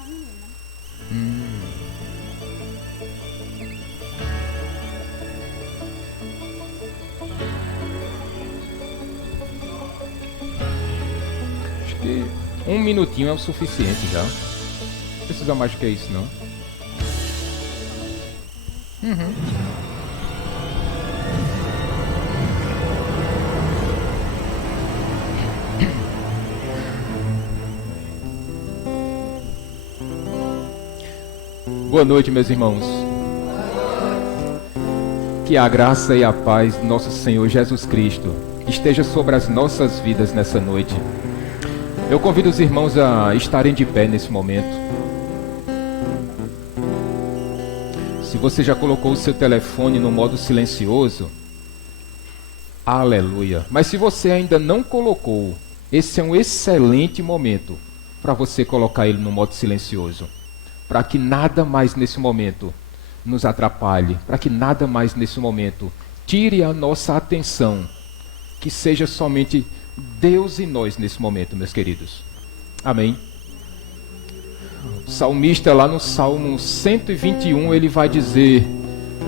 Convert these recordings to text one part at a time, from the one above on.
das meninas. Acho que 1 minutinho é o suficiente já. Não precisa mais do que isso, não. Boa noite, meus irmãos. Que a graça e a paz do nosso Senhor Jesus Cristo esteja sobre as nossas vidas nessa noite. Eu convido os irmãos a estarem de pé nesse momento. Se você já colocou o seu telefone no modo silencioso, aleluia. Mas se você ainda não colocou, esse é um excelente momento para você colocar ele no modo silencioso. Para que nada mais nesse momento nos atrapalhe, para que nada mais nesse momento tire a nossa atenção, que seja somente Deus e nós nesse momento, meus queridos. Amém? O salmista lá no Salmo 121, ele vai dizer: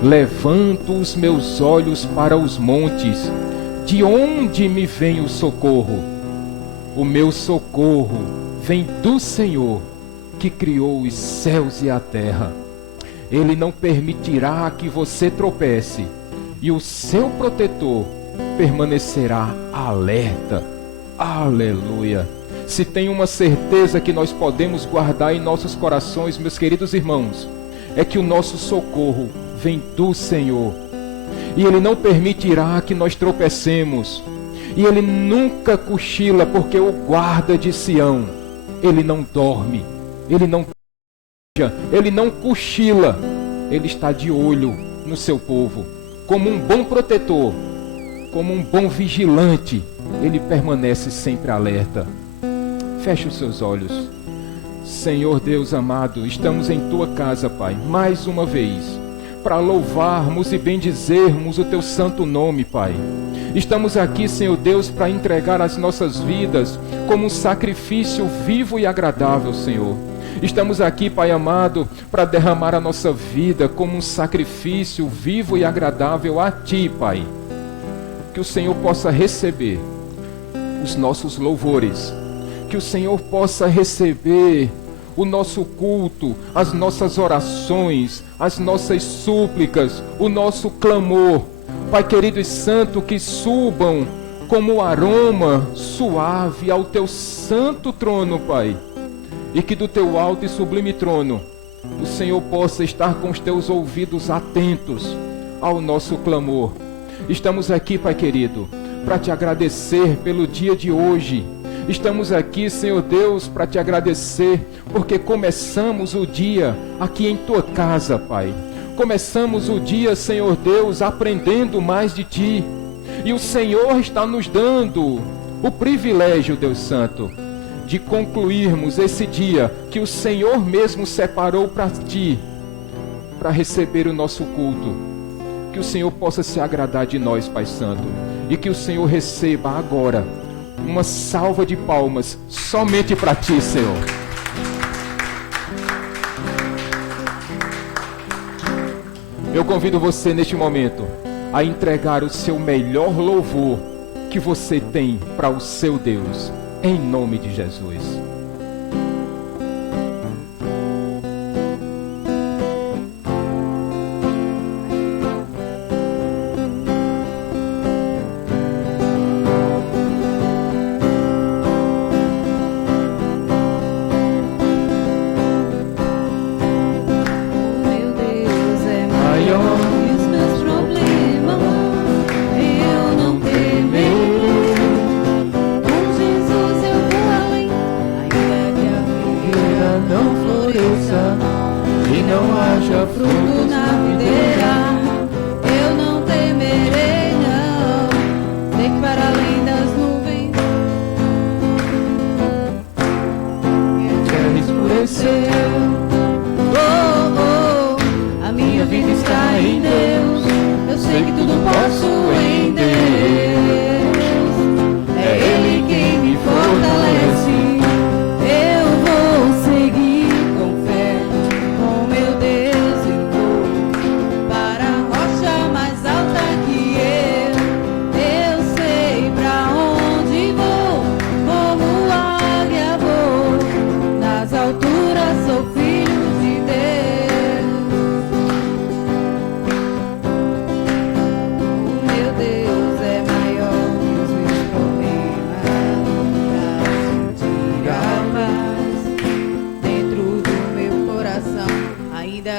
levanto os meus olhos para os montes, de onde me vem o socorro? O meu socorro vem do Senhor, que criou os céus e a terra. Ele não permitirá que você tropece, e o seu protetor permanecerá alerta. Aleluia! Se tem uma certeza que nós podemos guardar em nossos corações, meus queridos irmãos, é que o nosso socorro vem do Senhor. E Ele não permitirá que nós tropecemos. E Ele nunca cochila, porque o guarda de Sião, Ele não dorme. Ele não cochila, Ele está de olho no seu povo. Como um bom protetor, como um bom vigilante, Ele permanece sempre alerta. Feche os seus olhos. Senhor Deus amado, estamos em Tua casa, Pai, mais uma vez, para louvarmos e bendizermos o Teu santo nome, Pai. Estamos aqui, Senhor Deus, para entregar as nossas vidas como um sacrifício vivo e agradável, Senhor. Estamos aqui, Pai amado, para derramar a nossa vida como um sacrifício vivo e agradável a Ti, Pai. Que o Senhor possa receber os nossos louvores, que o Senhor possa receber o nosso culto, as nossas orações, as nossas súplicas, o nosso clamor. Pai querido e santo, que subam como aroma suave ao Teu santo trono, Pai. E que do Teu alto e sublime trono, o Senhor possa estar com os Teus ouvidos atentos ao nosso clamor. Estamos aqui, Pai querido, para Te agradecer pelo dia de hoje. Estamos aqui, Senhor Deus, para Te agradecer, porque começamos o dia aqui em Tua casa, Pai. Começamos o dia, Senhor Deus, aprendendo mais de Ti. E o Senhor está nos dando o privilégio, Deus Santo, de concluirmos esse dia que o Senhor mesmo separou para Ti, para receber o nosso culto. Que o Senhor possa se agradar de nós, Pai Santo, e que o Senhor receba agora uma salva de palmas somente para Ti, Senhor. Eu convido você neste momento a entregar o seu melhor louvor que você tem para o seu Deus, em nome de Jesus.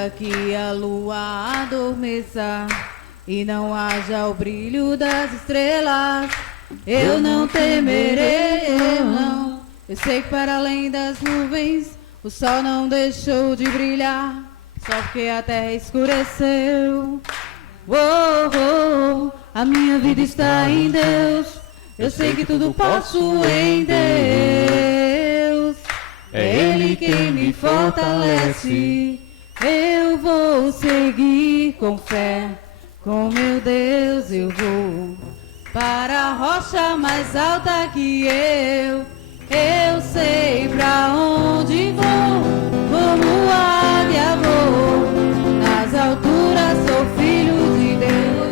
Ainda que a lua adormeça e não haja o brilho das estrelas, eu não temerei, eu não. Eu sei que para além das nuvens o sol não deixou de brilhar, só porque a terra escureceu. Oh, a minha vida está em Deus. Eu sei que tudo posso em Deus. É Ele quem me fortalece. Eu vou seguir com fé. Com meu Deus eu vou para a rocha mais alta que eu. Eu sei pra onde vou, como águia vou. Nas alturas sou filho de Deus.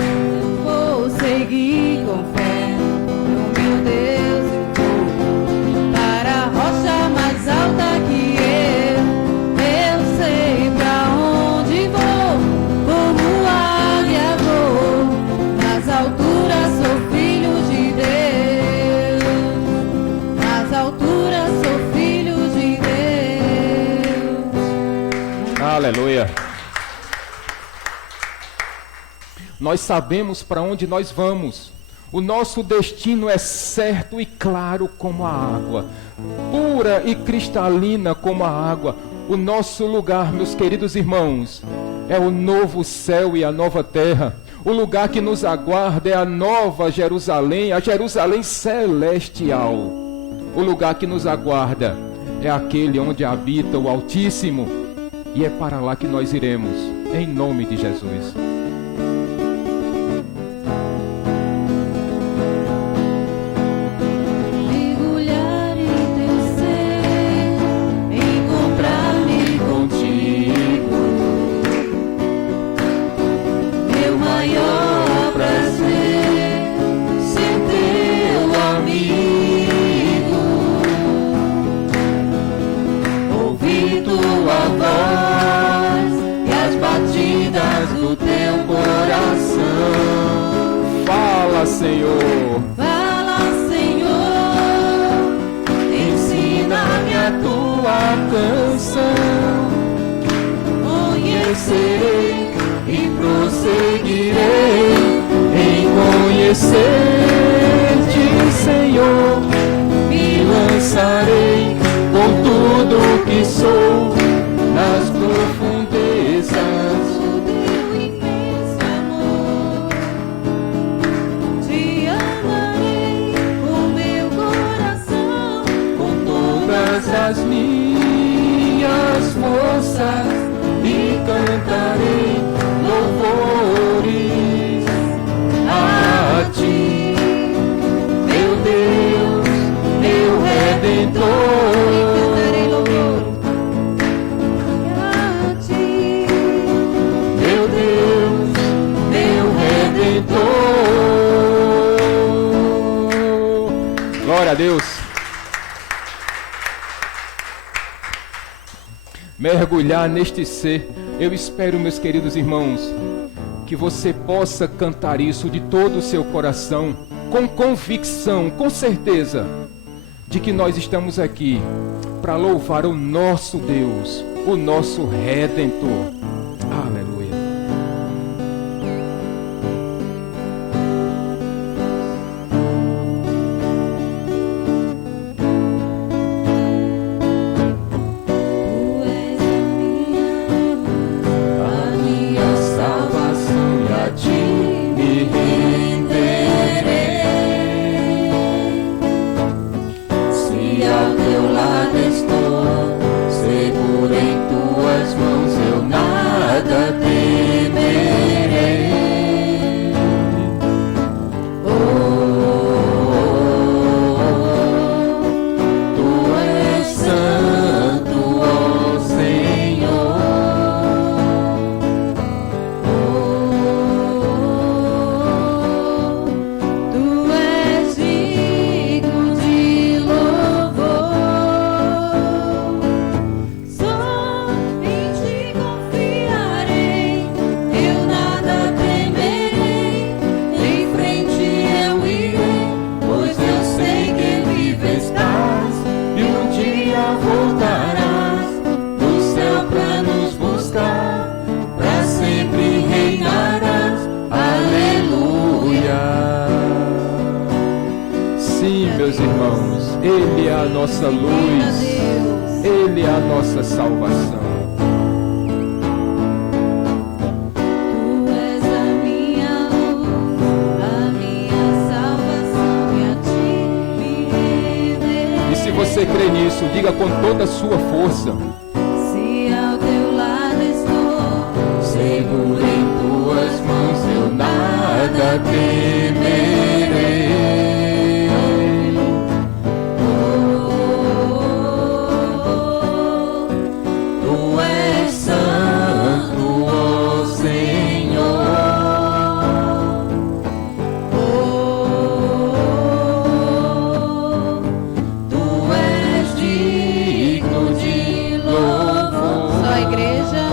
Eu vou seguir com fé, com meu Deus eu vou para a rocha mais alta que eu. Eu sei pra onde vou, como águia vou. Nas alturas sou filho de Deus. Nas alturas sou filho de Deus. Aleluia. Nós sabemos para onde nós vamos. O nosso destino é certo e claro como a água, pura e cristalina como a água. O nosso lugar, meus queridos irmãos, é o novo céu e a nova terra. O lugar que nos aguarda é a nova Jerusalém, a Jerusalém celestial. O lugar que nos aguarda é aquele onde habita o Altíssimo, e é para lá que nós iremos, em nome de Jesus. Mergulhar em teu ser, encontrar-me contigo. Meu maior prazer, ser teu amigo. Ouvir tua voz e as batidas do teu coração. Fala, Senhor. Fala, Senhor, ensina-me a tua canção. Conhecerei e prosseguirei em conhecer-te, Senhor. Me lançarei com tudo que sou nas profundezas do teu imenso amor. Te amarei com meu coração, com Todas as minhas forças e cantarei louvores a ti, meu Deus, meu Redentor. Cantarei louvor a ti, meu Deus, meu Redentor. Glória a Deus. Mergulhar neste ser. Eu espero, meus queridos irmãos, que você possa cantar isso de todo o seu coração, com convicção, com certeza, de que nós estamos aqui para louvar o nosso Deus, o nosso Redentor. Aleluia. Tu és a minha salvação, e a ti me renderei. Se ao teu lado estou, seguro em tuas mãos, eu nada temerei. Tu és santo, ó Senhor. Tu és digno de louvor. Só em ti confiarei, eu nada temerei. Em frente eu irei, pois eu sei que vive estás, e um dia voltarás do céu pra nos buscar. meus irmãos. Ele é a nossa luz. Ele é a nossa salvação. Tu és a minha luz, a minha salvação, e a ti me renderei. E se você crê nisso, diga com toda a sua força. Se ao teu lado estou, Seguro em tuas mãos, eu nada temerei. Tu és santo, ó Senhor. Tu és digno de louvor. só a igreja,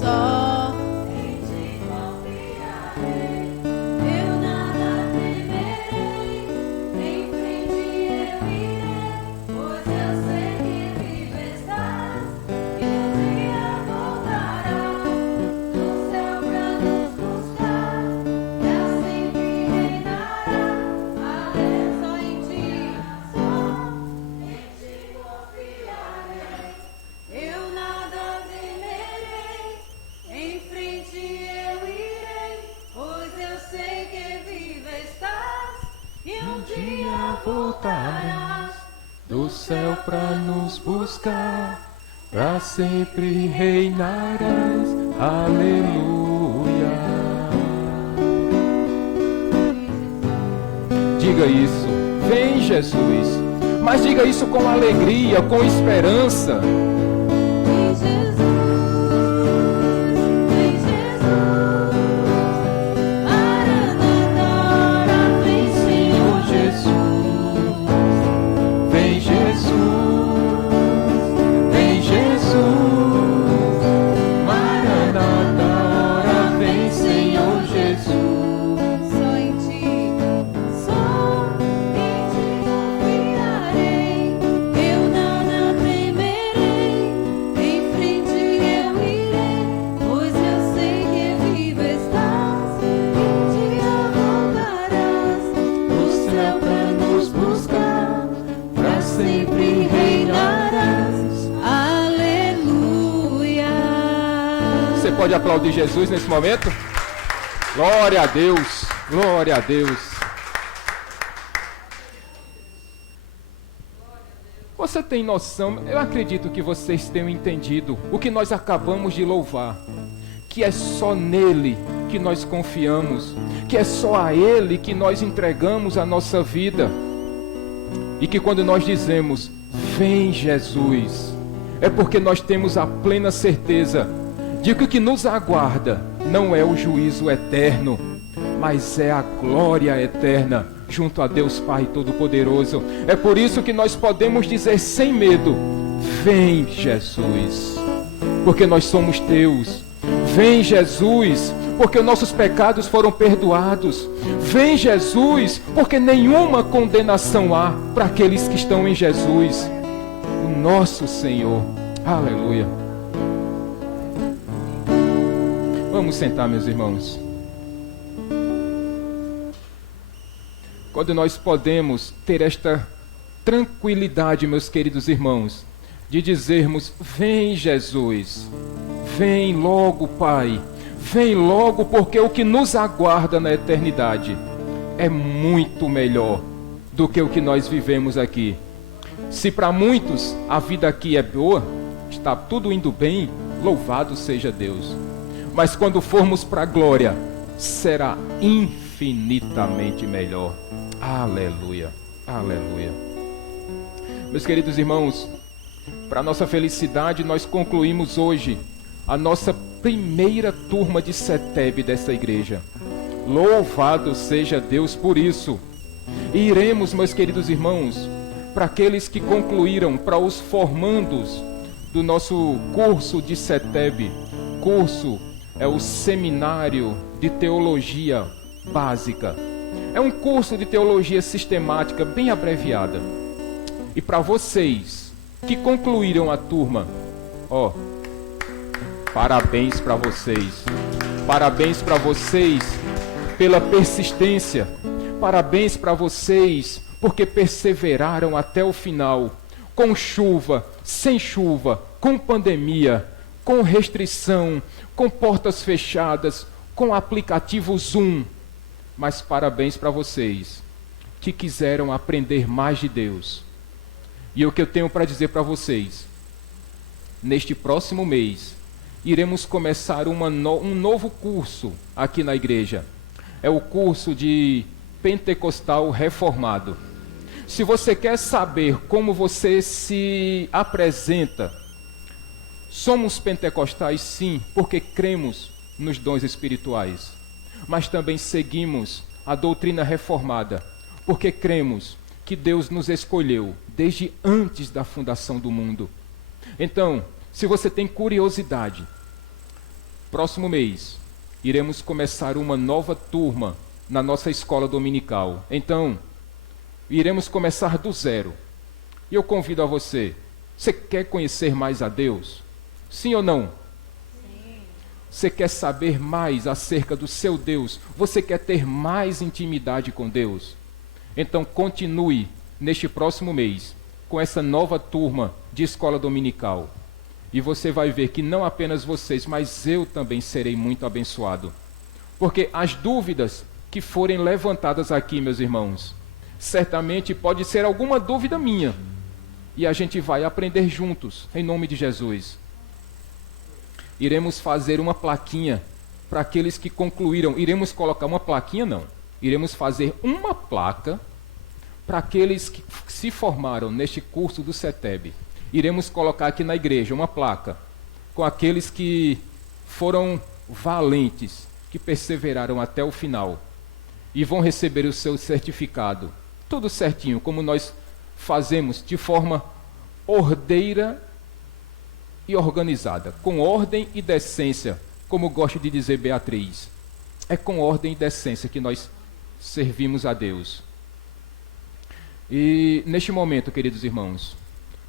só em ti confiarei. Eu nada temerei, em frente eu irei, pois eu sei que vivo estás, e um dia voltarás do céu pra nos buscar, pra sempre reinarás. Só em ti confiarei. Eu nada temerei, em frente eu irei, pois eu sei que viva estás, e um dia voltarás Do céu pra nos buscar, pra sempre reinarás. Aleluia. Diga isso, vem Jesus, mas diga isso com alegria, com esperança. Vem Jesus, Maranata, vem Senhor Jesus, vem Jesus, vem Jesus, Maranata, vem Senhor Jesus. Só em ti confiarei. Eu nada temerei, em frente eu irei, pois eu sei que vivo estás, e um dia voltarás do céu pra nos buscar, pra sempre reinarás. Aleluia. Você pode aplaudir Jesus nesse momento? Glória a Deus, glória a Deus. Você tem noção, eu acredito que vocês tenham entendido o que nós acabamos de louvar, que é só nele que nós confiamos, que é só a ele que nós entregamos a nossa vida, e que quando nós dizemos, vem Jesus, é porque nós temos a plena certeza de que o que nos aguarda não é o juízo eterno, mas é a glória eterna junto a Deus Pai Todo-Poderoso. É por isso que nós podemos dizer sem medo, vem Jesus, porque nós somos teus. Vem Jesus, porque os nossos pecados foram perdoados. Vem Jesus, porque nenhuma condenação há para aqueles que estão em Jesus, o nosso Senhor. Aleluia. Vamos sentar, meus irmãos. Quando nós podemos ter esta tranquilidade, meus queridos irmãos, de dizermos, vem Jesus, vem logo Pai, vem logo, porque o que nos aguarda na eternidade é muito melhor do que o que nós vivemos aqui. Se para muitos a vida aqui é boa, está tudo indo bem, louvado seja Deus. Mas quando formos para a glória, será infinitamente melhor. Aleluia, aleluia. Meus queridos irmãos, para nossa felicidade, nós concluímos hoje a nossa primeira turma de CETEB dessa igreja. Louvado seja Deus por isso. E iremos, meus queridos irmãos, para aqueles que concluíram, para os formandos do nosso curso de CETEB. Curso é o Seminário de Teologia Básica. É um curso de teologia sistemática bem abreviada. E para vocês que concluíram a turma, parabéns para vocês. Parabéns para vocês pela persistência, Parabéns para vocês, porque perseveraram até o final, com chuva, sem chuva, com pandemia, com restrição, com portas fechadas, com aplicativo Zoom. Mas parabéns para vocês, que quiseram aprender mais de Deus. E o que eu tenho para dizer para vocês, neste próximo mês, iremos começar um novo curso aqui na igreja. É o curso de Pentecostal Reformado. Se você quer saber como você se apresenta, somos pentecostais sim, porque cremos nos dons espirituais, mas também seguimos a doutrina reformada, porque cremos que Deus nos escolheu desde antes da fundação do mundo. Então, se você tem curiosidade, próximo mês iremos começar uma nova turma na nossa escola dominical. Então, iremos começar do zero. E eu convido a você, você quer conhecer mais a Deus? Sim ou não? Sim. Você quer saber mais acerca do seu Deus? Você quer ter mais intimidade com Deus? Então continue neste próximo mês com essa nova turma de escola dominical. E você vai ver que não apenas vocês, mas eu também serei muito abençoado. Porque as dúvidas que forem levantadas aqui, meus irmãos, certamente pode ser alguma dúvida minha. E a gente vai aprender juntos, em nome de Jesus. Iremos fazer uma plaquinha para aqueles que concluíram. Iremos colocar uma plaquinha, não. Iremos fazer uma placa para aqueles que se formaram neste curso do CETEB. Iremos colocar aqui na igreja uma placa com aqueles que foram valentes, que perseveraram até o final e vão receber o seu certificado. Tudo certinho, como nós fazemos de forma ordeira e organizada, com ordem e decência, como gosta de dizer Beatriz. É com ordem e decência que nós servimos a Deus. E neste momento, queridos irmãos,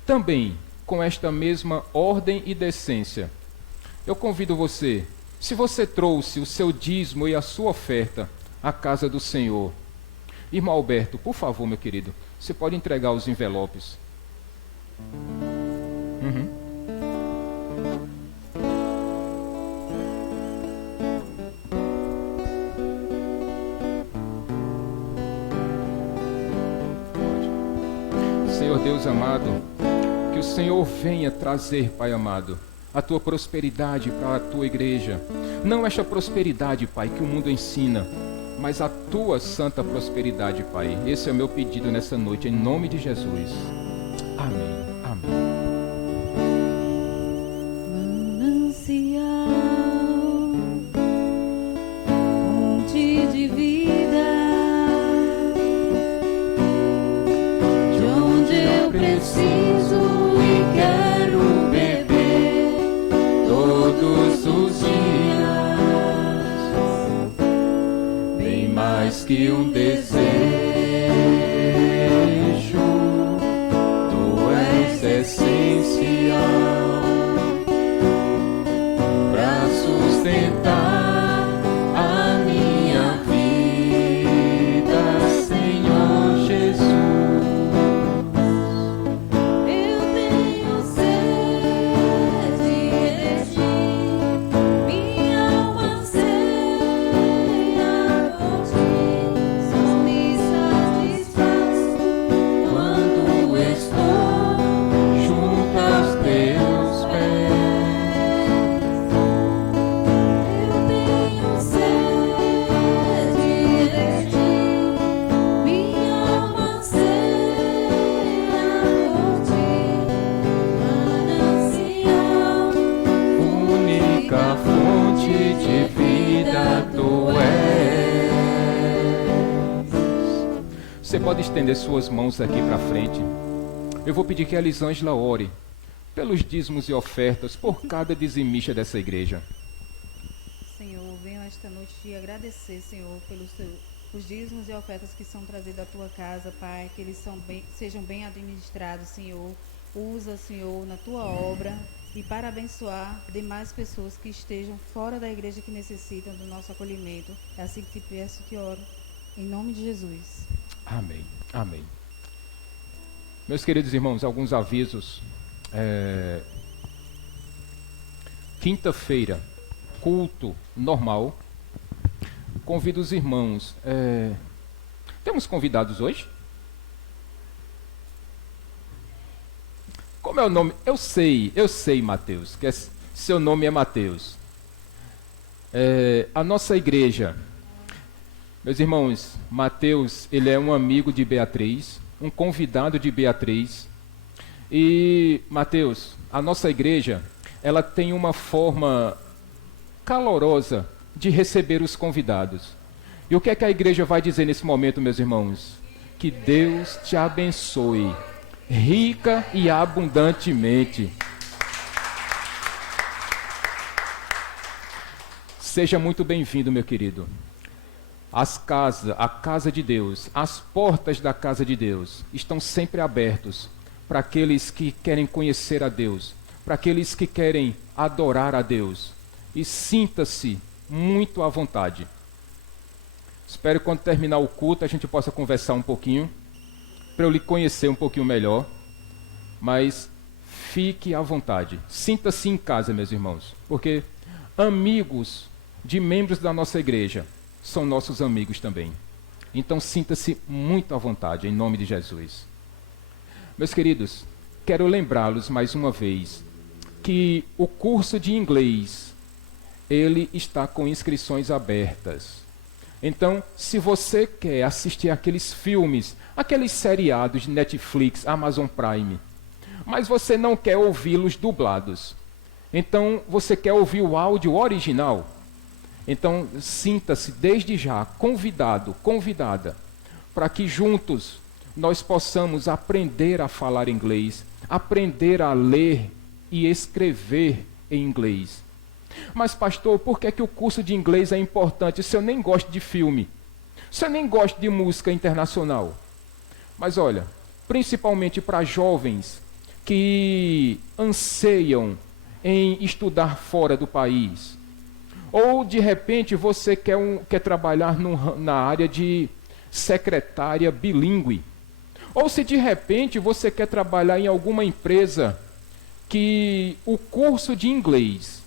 também com esta mesma ordem e decência, eu convido você, se você trouxe o seu dízimo e a sua oferta à casa do Senhor, irmão Alberto, por favor, meu querido, você pode entregar os envelopes. Senhor Deus amado, que o Senhor venha trazer, Pai amado, a tua prosperidade para a tua igreja. Não esta prosperidade, Pai, que o mundo ensina, mas a tua santa prosperidade, Pai. Esse é o meu pedido nessa noite, em nome de Jesus. Amém. Amém. Que um desejo, tu és essencial para sustentar a minha vida, Senhor Jesus. Eu tenho sede de ti, minha alma anseia por ti. Você pode estender suas mãos aqui para frente. Eu vou pedir que a Elisângela ore pelos dízimos e ofertas, por cada dizimista dessa igreja. Senhor, venho esta noite te agradecer, Senhor, pelos os dízimos e ofertas que são trazidos à tua casa, Pai, que eles sejam bem administrados, Senhor. Usa, Senhor, na tua obra e para abençoar demais pessoas que estejam fora da igreja que necessitam do nosso acolhimento. É assim que te peço e te oro. Em nome de Jesus. Amém. Amém. Meus queridos irmãos, alguns avisos. Quinta-feira, culto normal. Convido os irmãos. Temos convidados hoje? Como é o nome? Eu sei, Mateus, que seu nome é Mateus. A nossa igreja, meus irmãos, Mateus, ele é um amigo de Beatriz, um convidado de Beatriz. E, Mateus, a nossa igreja, ela tem uma forma calorosa de receber os convidados. E o que é que a igreja vai dizer nesse momento, meus irmãos? Que Deus te abençoe, rica e abundantemente. Seja muito bem-vindo, meu querido. A casa de Deus, as portas da casa de Deus estão sempre abertas para aqueles que querem conhecer a Deus, para aqueles que querem adorar a Deus. E sinta-se muito à vontade. Espero que quando terminar o culto a gente possa conversar um pouquinho, para eu lhe conhecer um pouquinho melhor. Mas fique à vontade. Sinta-se em casa, meus irmãos, porque amigos de membros da nossa igreja são nossos amigos também. Então sinta-se muito à vontade, em nome de Jesus. Meus queridos, quero lembrá-los mais uma vez que o curso de inglês, ele está com inscrições abertas. Então, se você quer assistir aqueles filmes, aqueles seriados de Netflix, Amazon Prime, mas você não quer ouvi-los dublados, então você quer ouvir o áudio original, então sinta-se desde já convidado, convidada, para que juntos nós possamos aprender a falar inglês, aprender a ler e escrever em inglês. Mas pastor, por que é que o curso de inglês é importante se eu nem gosto de filme? Se eu nem gosto de música internacional? Mas olha, principalmente para jovens que anseiam em estudar fora do país, ou de repente você quer trabalhar na área de secretária bilíngue, ou se de repente você quer trabalhar em alguma empresa que o curso de inglês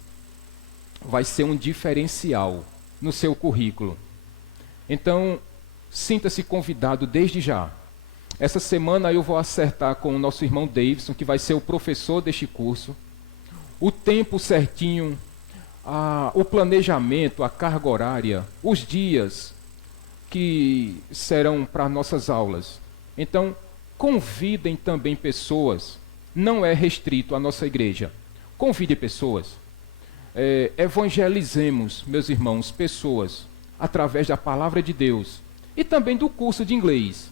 vai ser um diferencial no seu currículo. Então, sinta-se convidado desde já. Essa semana eu vou acertar com o nosso irmão Davidson, que vai ser o professor deste curso, o tempo certinho, o planejamento, a carga horária, os dias que serão para nossas aulas. Então, convidem também pessoas, não é restrito à nossa igreja. Convide pessoas. Evangelizemos, meus irmãos, pessoas, através da palavra de Deus e também do curso de inglês.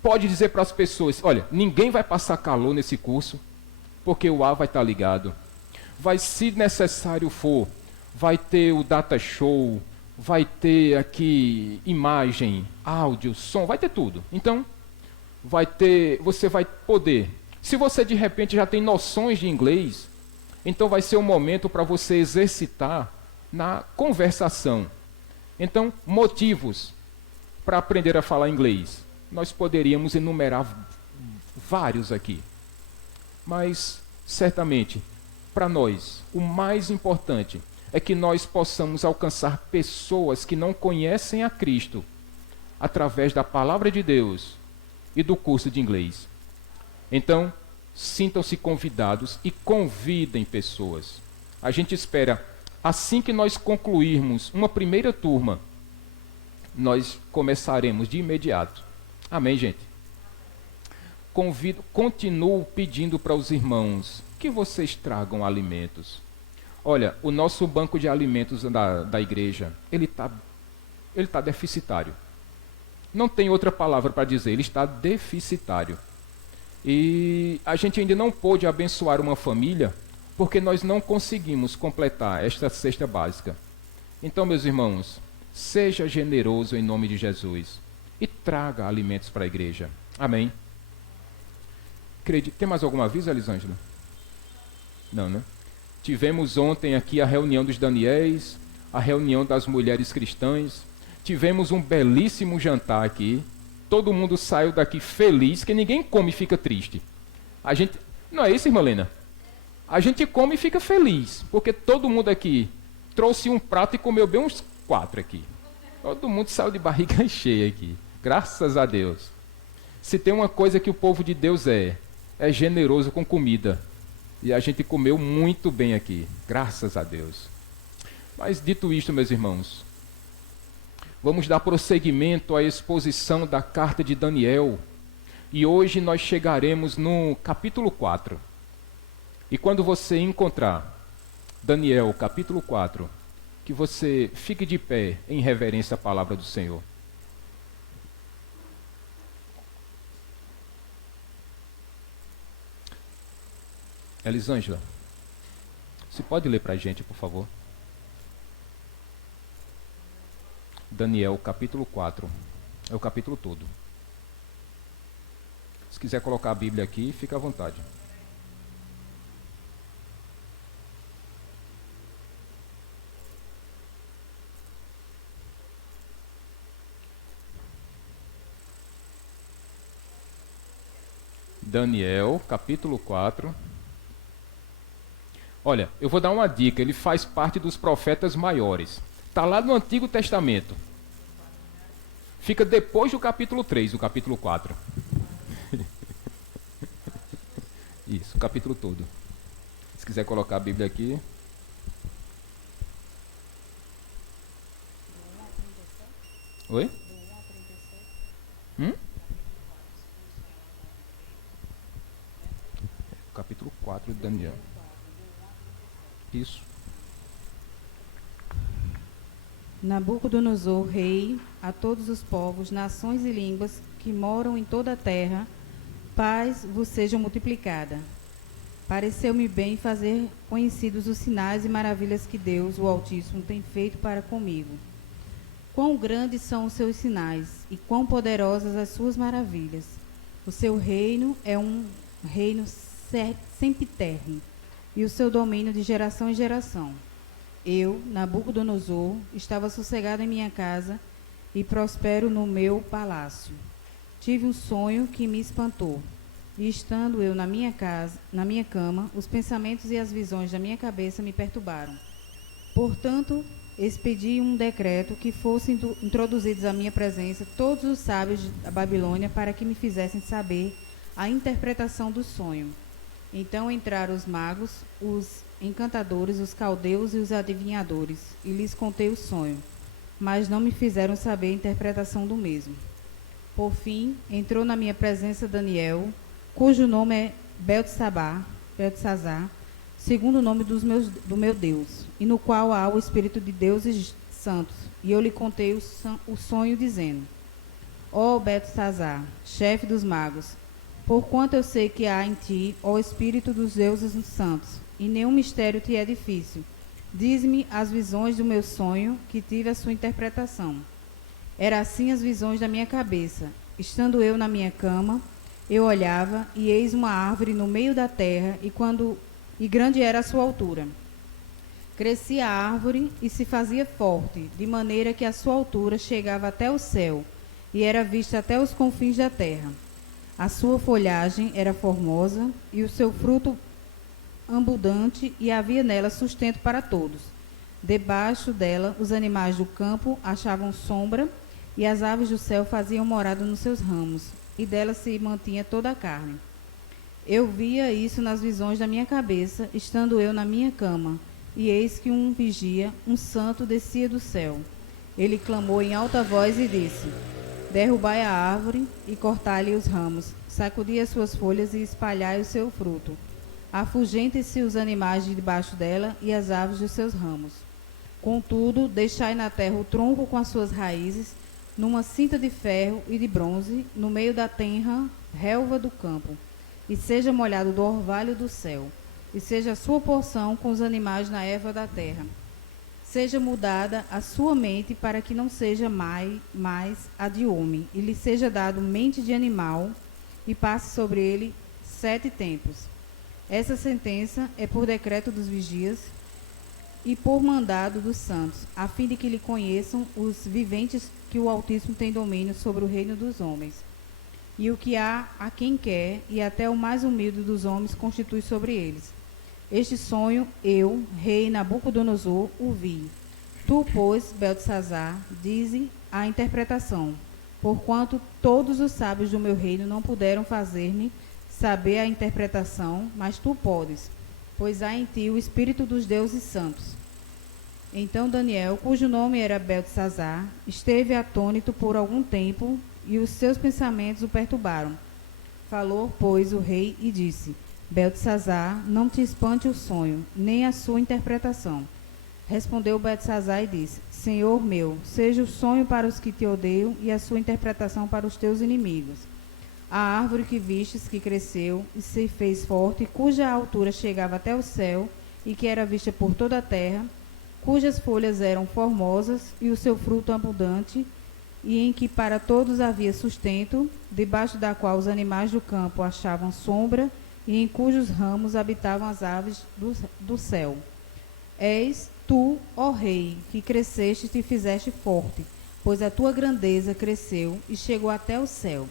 Pode dizer para as pessoas, olha, ninguém vai passar calor nesse curso, porque o ar vai estar ligado. Vai, se necessário for, vai ter o data show, vai ter aqui imagem, áudio, som, vai ter tudo. Então, você vai poder. Se você de repente já tem noções de inglês, então vai ser um momento para você exercitar na conversação. Então, motivos para aprender a falar inglês. Nós poderíamos enumerar vários aqui. Mas, certamente, para nós, o mais importante é que nós possamos alcançar pessoas que não conhecem a Cristo através da palavra de Deus e do curso de inglês. Então, sintam-se convidados e convidem pessoas. A gente espera, assim que nós concluirmos uma primeira turma, nós começaremos de imediato. Amém, gente? Continuo pedindo para os irmãos que vocês tragam alimentos. Olha, o nosso banco de alimentos da igreja, ele tá deficitário. Não tem outra palavra para dizer, ele está deficitário. E a gente ainda não pôde abençoar uma família porque nós não conseguimos completar esta cesta básica. Então, meus irmãos, seja generoso em nome de Jesus e traga alimentos para a igreja. Amém? Tem mais algum aviso, Elisângela? Não, né? Tivemos ontem aqui a reunião dos Daniéis, a reunião das mulheres cristãs. tivemos um belíssimo jantar aqui, todo mundo saiu daqui feliz, que ninguém come e fica triste. A gente, não é isso, irmã Helena? A gente come e fica feliz, porque todo mundo aqui trouxe um prato e comeu bem uns 4 aqui. Todo mundo saiu de barriga cheia aqui, graças a Deus. Se tem uma coisa que o povo de Deus é generoso com comida. E a gente comeu muito bem aqui, graças a Deus. Mas dito isto, meus irmãos, vamos dar prosseguimento à exposição da carta de Daniel. E hoje nós chegaremos no capítulo 4. E quando você encontrar Daniel, capítulo 4, que você fique de pé em reverência à palavra do Senhor. Elisângela, você pode ler para a gente, por favor? Daniel, capítulo 4. É o capítulo todo. Se quiser colocar a Bíblia aqui, fica à vontade. Daniel, capítulo 4. Olha, eu vou dar uma dica, ele faz parte dos profetas maiores. Está lá no Antigo Testamento. Fica depois do capítulo 3, do capítulo 4. Isso, o capítulo todo. Se quiser colocar a Bíblia aqui. Oi? Capítulo 4 de Daniel. Isso. Nabucodonosor, rei, a todos os povos, nações e línguas que moram em toda a terra, paz vos seja multiplicada. Pareceu-me bem fazer conhecidos os sinais e maravilhas que Deus, o Altíssimo, tem feito para comigo. Quão grandes são os seus sinais e quão poderosas as suas maravilhas. O seu reino é um reino sempiterno, e o seu domínio de geração em geração. Eu, Nabucodonosor, estava sossegado em minha casa e prospero no meu palácio. Tive um sonho que me espantou, e estando eu na minha cama, os pensamentos e as visões da minha cabeça me perturbaram. Portanto, expedi um decreto que fossem introduzidos à minha presença todos os sábios da Babilônia para que me fizessem saber a interpretação do sonho. Então entraram os magos, os encantadores, os caldeus e os adivinhadores, e lhes contei o sonho, mas não me fizeram saber a interpretação do mesmo. Por fim, entrou na minha presença Daniel, cujo nome é Beltesazar, segundo o nome do meu Deus, e no qual há o Espírito de deuses santos. E eu lhe contei o sonho, dizendo: Ó Beltesazar, chefe dos magos, porquanto eu sei que há em ti, ó Espírito dos deuses santos, e nenhum mistério te é difícil. Diz-me as visões do meu sonho, que tive a sua interpretação. Era assim as visões da minha cabeça. Estando eu na minha cama, eu olhava, e eis uma árvore no meio da terra, e grande era a sua altura. Crescia a árvore e se fazia forte, de maneira que a sua altura chegava até o céu, e era vista até os confins da terra. A sua folhagem era formosa, e o seu fruto abundante, e havia nela sustento para todos. Debaixo dela, os animais do campo achavam sombra, e as aves do céu faziam morada nos seus ramos, e dela se mantinha toda a carne. Eu via isso nas visões da minha cabeça, estando eu na minha cama, e eis que um vigia, um santo, descia do céu. Ele clamou em alta voz e disse: Derrubai a árvore e cortai-lhe os ramos, sacudi as suas folhas e espalhai o seu fruto. Afugentem-se os animais de debaixo dela e as aves dos seus ramos. Contudo, deixai na terra o tronco com as suas raízes, numa cinta de ferro e de bronze, no meio da tenra relva do campo, e seja molhado do orvalho do céu, e seja a sua porção com os animais na erva da terra. Seja mudada a sua mente para que não seja mais a de homem, e lhe seja dado mente de animal, e passe sobre ele 7 tempos. Essa sentença é por decreto dos vigias, e por mandado dos santos, a fim de que lhe conheçam os viventes que o Altíssimo tem domínio sobre o reino dos homens. E o que há a quem quer, e até o mais humilde dos homens constitui sobre eles. Este sonho eu, rei Nabucodonosor, o vi. Tu, pois, Beltesazar, dize a interpretação, porquanto todos os sábios do meu reino não puderam fazer-me saber a interpretação, mas tu podes, pois há em ti o espírito dos deuses santos. Então Daniel, cujo nome era Beltesazar, esteve atônito por algum tempo, e os seus pensamentos o perturbaram. Falou, pois, o rei e disse: Beltesazar, não te espante o sonho, nem a sua interpretação. Respondeu Beltesazar e disse: Senhor meu, seja o sonho para os que te odeiam e a sua interpretação para os teus inimigos. A árvore que vistes, que cresceu e se fez forte, cuja altura chegava até o céu e que era vista por toda a terra, cujas folhas eram formosas e o seu fruto abundante, e em que para todos havia sustento, debaixo da qual os animais do campo achavam sombra, e em cujos ramos habitavam as aves do céu. És tu, ó rei, que cresceste e te fizeste forte, pois a tua grandeza cresceu e chegou até o céu,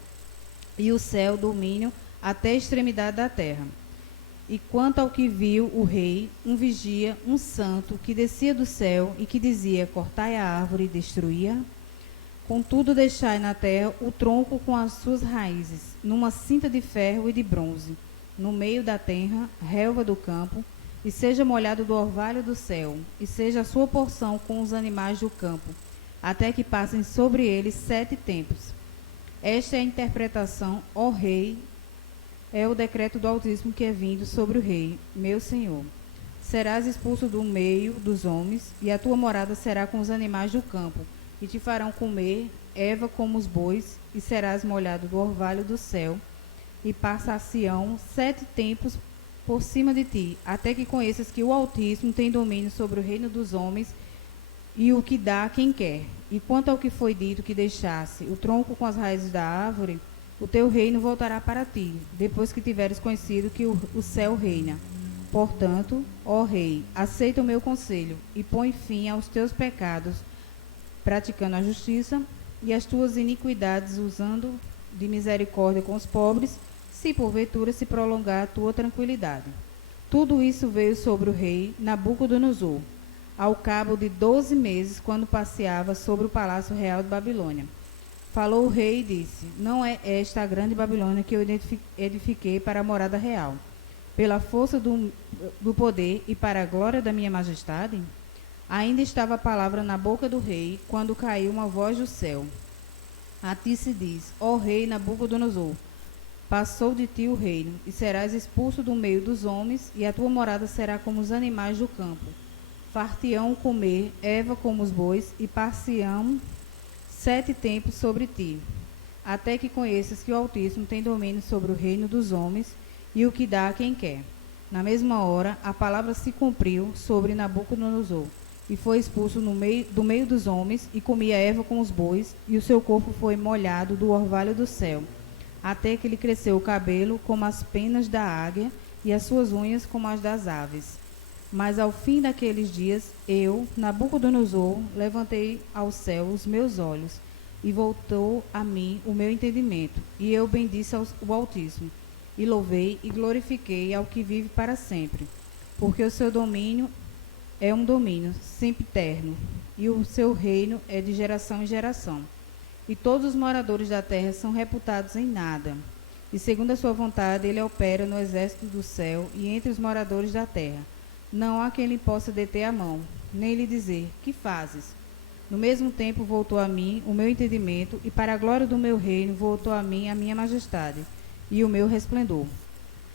e o céu domínio até a extremidade da terra. E quanto ao que viu o rei, um vigia, um santo, que descia do céu e que dizia: cortai a árvore e destruí-a. Contudo, deixai na terra o tronco com as suas raízes, numa cinta de ferro e de bronze, no meio da terra, relva do campo, e seja molhado do orvalho do céu, e seja a sua porção com os animais do campo, até que passem sobre ele 7 tempos. Esta é a interpretação, ó rei, é o decreto do Altíssimo que é vindo sobre o rei, meu senhor. Serás expulso do meio dos homens, e a tua morada será com os animais do campo, e te farão comer erva como os bois, e serás molhado do orvalho do céu, e passar-se-ão 7 tempos por cima de ti, até que conheças que o Altíssimo tem domínio sobre o reino dos homens, e o que dá a quem quer. E quanto ao que foi dito que deixasse o tronco com as raízes da árvore, o teu reino voltará para ti, depois que tiveres conhecido que o céu reina. Portanto, ó rei, aceita o meu conselho, e põe fim aos teus pecados, praticando a justiça e as tuas iniquidades, usando de misericórdia com os pobres, se porventura se prolongar a tua tranquilidade. Tudo isso veio sobre o rei Nabucodonosor, ao cabo de 12 meses, quando passeava sobre o palácio real de Babilônia. Falou o rei e disse: não é esta a grande Babilônia que eu edifiquei para a morada real, pela força do poder e para a glória da minha majestade? Ainda estava a palavra na boca do rei, quando caiu uma voz do céu. A ti se diz: ó rei Nabucodonosor, passou de ti o reino, e serás expulso do meio dos homens, e a tua morada será como os animais do campo. Far-te-ão comer erva como os bois, e par-se-ão 7 tempos sobre ti, até que conheças que o Altíssimo tem domínio sobre o reino dos homens, e o que dá a quem quer. Na mesma hora, a palavra se cumpriu sobre Nabucodonosor, e foi expulso do meio dos homens, e comia erva com os bois, e o seu corpo foi molhado do orvalho do céu, até que lhe cresceu o cabelo como as penas da águia, e as suas unhas como as das aves. Mas ao fim daqueles dias, eu, Nabucodonosor, levantei ao céu os meus olhos, e voltou a mim o meu entendimento, e eu bendisse o Altíssimo, e louvei e glorifiquei ao que vive para sempre, porque o seu domínio é um domínio sempiterno, e o seu reino é de geração em geração. E todos os moradores da terra são reputados em nada, e segundo a sua vontade ele opera no exército do céu e entre os moradores da terra. Não há quem lhe possa deter a mão, nem lhe dizer: que fazes? No mesmo tempo voltou a mim o meu entendimento, e para a glória do meu reino voltou a mim a minha majestade e o meu resplendor.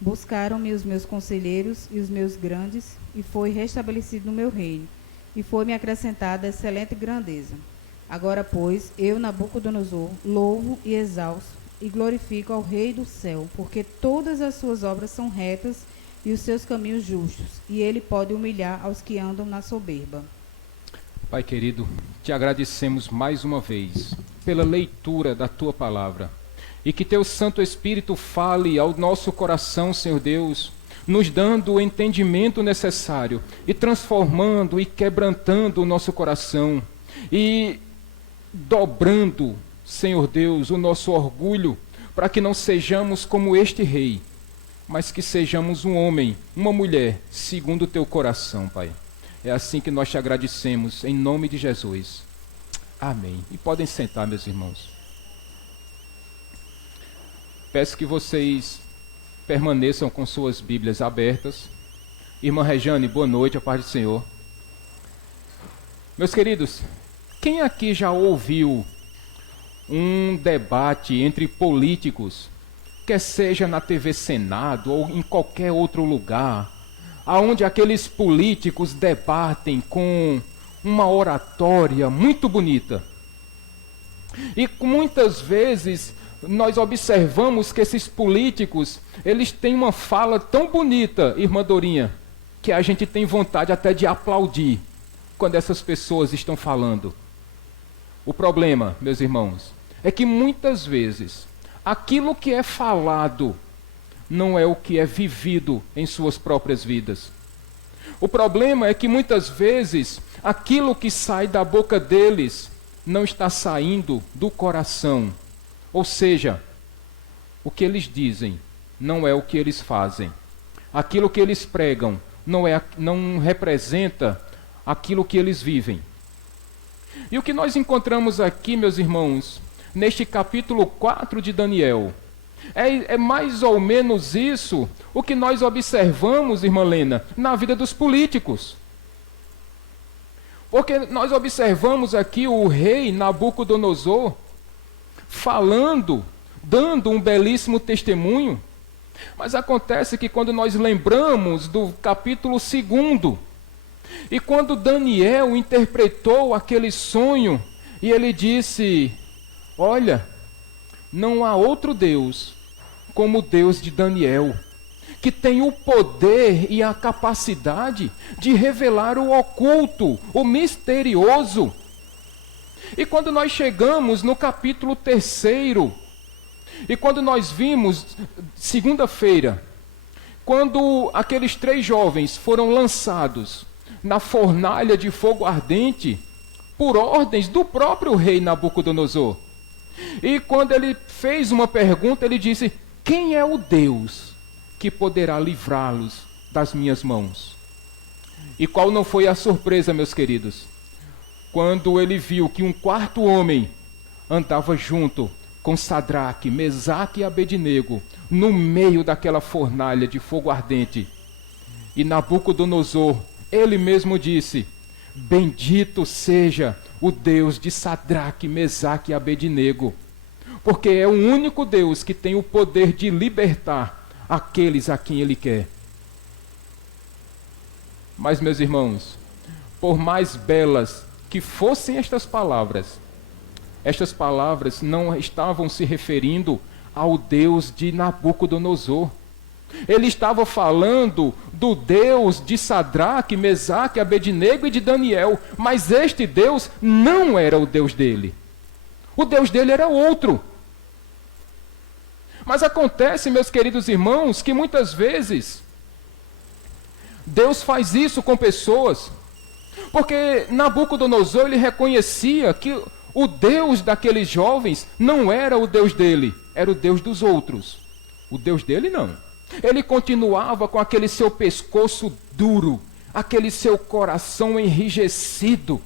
Buscaram-me os meus conselheiros e os meus grandes, e foi restabelecido no meu reino, e foi-me acrescentada excelente grandeza. Agora, pois, eu, Nabucodonosor, louvo e exalço e glorifico ao Rei do céu, porque todas as suas obras são retas e os seus caminhos justos, e ele pode humilhar aos que andam na soberba. Pai querido, te agradecemos mais uma vez pela leitura da tua palavra, e que teu Santo Espírito fale ao nosso coração, Senhor Deus, nos dando o entendimento necessário e transformando e quebrantando o nosso coração e dobrando, Senhor Deus, o nosso orgulho, para que não sejamos como este rei, mas que sejamos um homem, uma mulher, segundo o teu coração, Pai. É assim que nós te agradecemos, em nome de Jesus. Amém. E podem sentar, meus irmãos. Peço que vocês permaneçam com suas Bíblias abertas. Irmã Rejane, boa noite, a paz do Senhor. Meus queridos, quem aqui já ouviu um debate entre políticos, quer seja na TV Senado ou em qualquer outro lugar, aonde aqueles políticos debatem com uma oratória muito bonita? E muitas vezes nós observamos que esses políticos, eles têm uma fala tão bonita, irmã Dorinha, que a gente tem vontade até de aplaudir quando essas pessoas estão falando. O problema, meus irmãos, é que muitas vezes aquilo que é falado não é o que é vivido em suas próprias vidas. O problema é que muitas vezes aquilo que sai da boca deles não está saindo do coração. Ou seja, o que eles dizem não é o que eles fazem. Aquilo que eles pregam não representa aquilo que eles vivem. E o que nós encontramos aqui, meus irmãos, neste capítulo 4 de Daniel, é mais ou menos isso o que nós observamos, irmã Lena, na vida dos políticos. Porque nós observamos aqui o rei Nabucodonosor falando, dando um belíssimo testemunho, mas acontece que quando nós lembramos do capítulo 2, e quando Daniel interpretou aquele sonho, e ele disse: olha, não há outro Deus como o Deus de Daniel, que tem o poder e a capacidade de revelar o oculto, o misterioso. E quando nós chegamos no capítulo 3, e quando nós vimos, segunda-feira, quando aqueles 3 jovens foram lançados na fornalha de fogo ardente, por ordens do próprio rei Nabucodonosor. E quando ele fez uma pergunta, ele disse: quem é o Deus que poderá livrá-los das minhas mãos? E qual não foi a surpresa, meus queridos? Quando ele viu que um 4º homem andava junto com Sadraque, Mesaque e Abednego, no meio daquela fornalha de fogo ardente. E Nabucodonosor, ele mesmo disse: bendito seja o Deus de Sadraque, Mesaque e Abednego, porque é o único Deus que tem o poder de libertar aqueles a quem ele quer. Mas, meus irmãos, por mais belas que fossem estas palavras não estavam se referindo ao Deus de Nabucodonosor. Ele estava falando do Deus de Sadraque, Mesaque, Abednego e de Daniel, mas este Deus não era o Deus dele. O Deus dele era outro. Mas acontece, meus queridos irmãos, que muitas vezes Deus faz isso com pessoas, porque Nabucodonosor, ele reconhecia que o Deus daqueles jovens não era o Deus dele, era o Deus dos outros. O Deus dele não. Ele continuava com aquele seu pescoço duro, aquele seu coração enrijecido.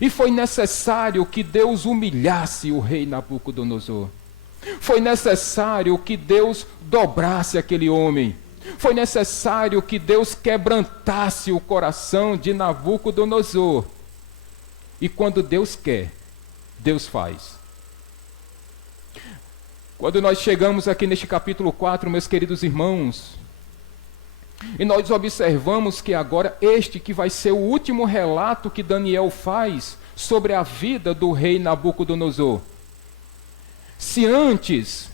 E foi necessário que Deus humilhasse o rei Nabucodonosor. Foi necessário que Deus dobrasse aquele homem. Foi necessário que Deus quebrantasse o coração de Nabucodonosor. E quando Deus quer, Deus faz. Quando nós chegamos aqui neste capítulo 4, meus queridos irmãos, e nós observamos que agora este que vai ser o último relato que Daniel faz sobre a vida do rei Nabucodonosor. Se antes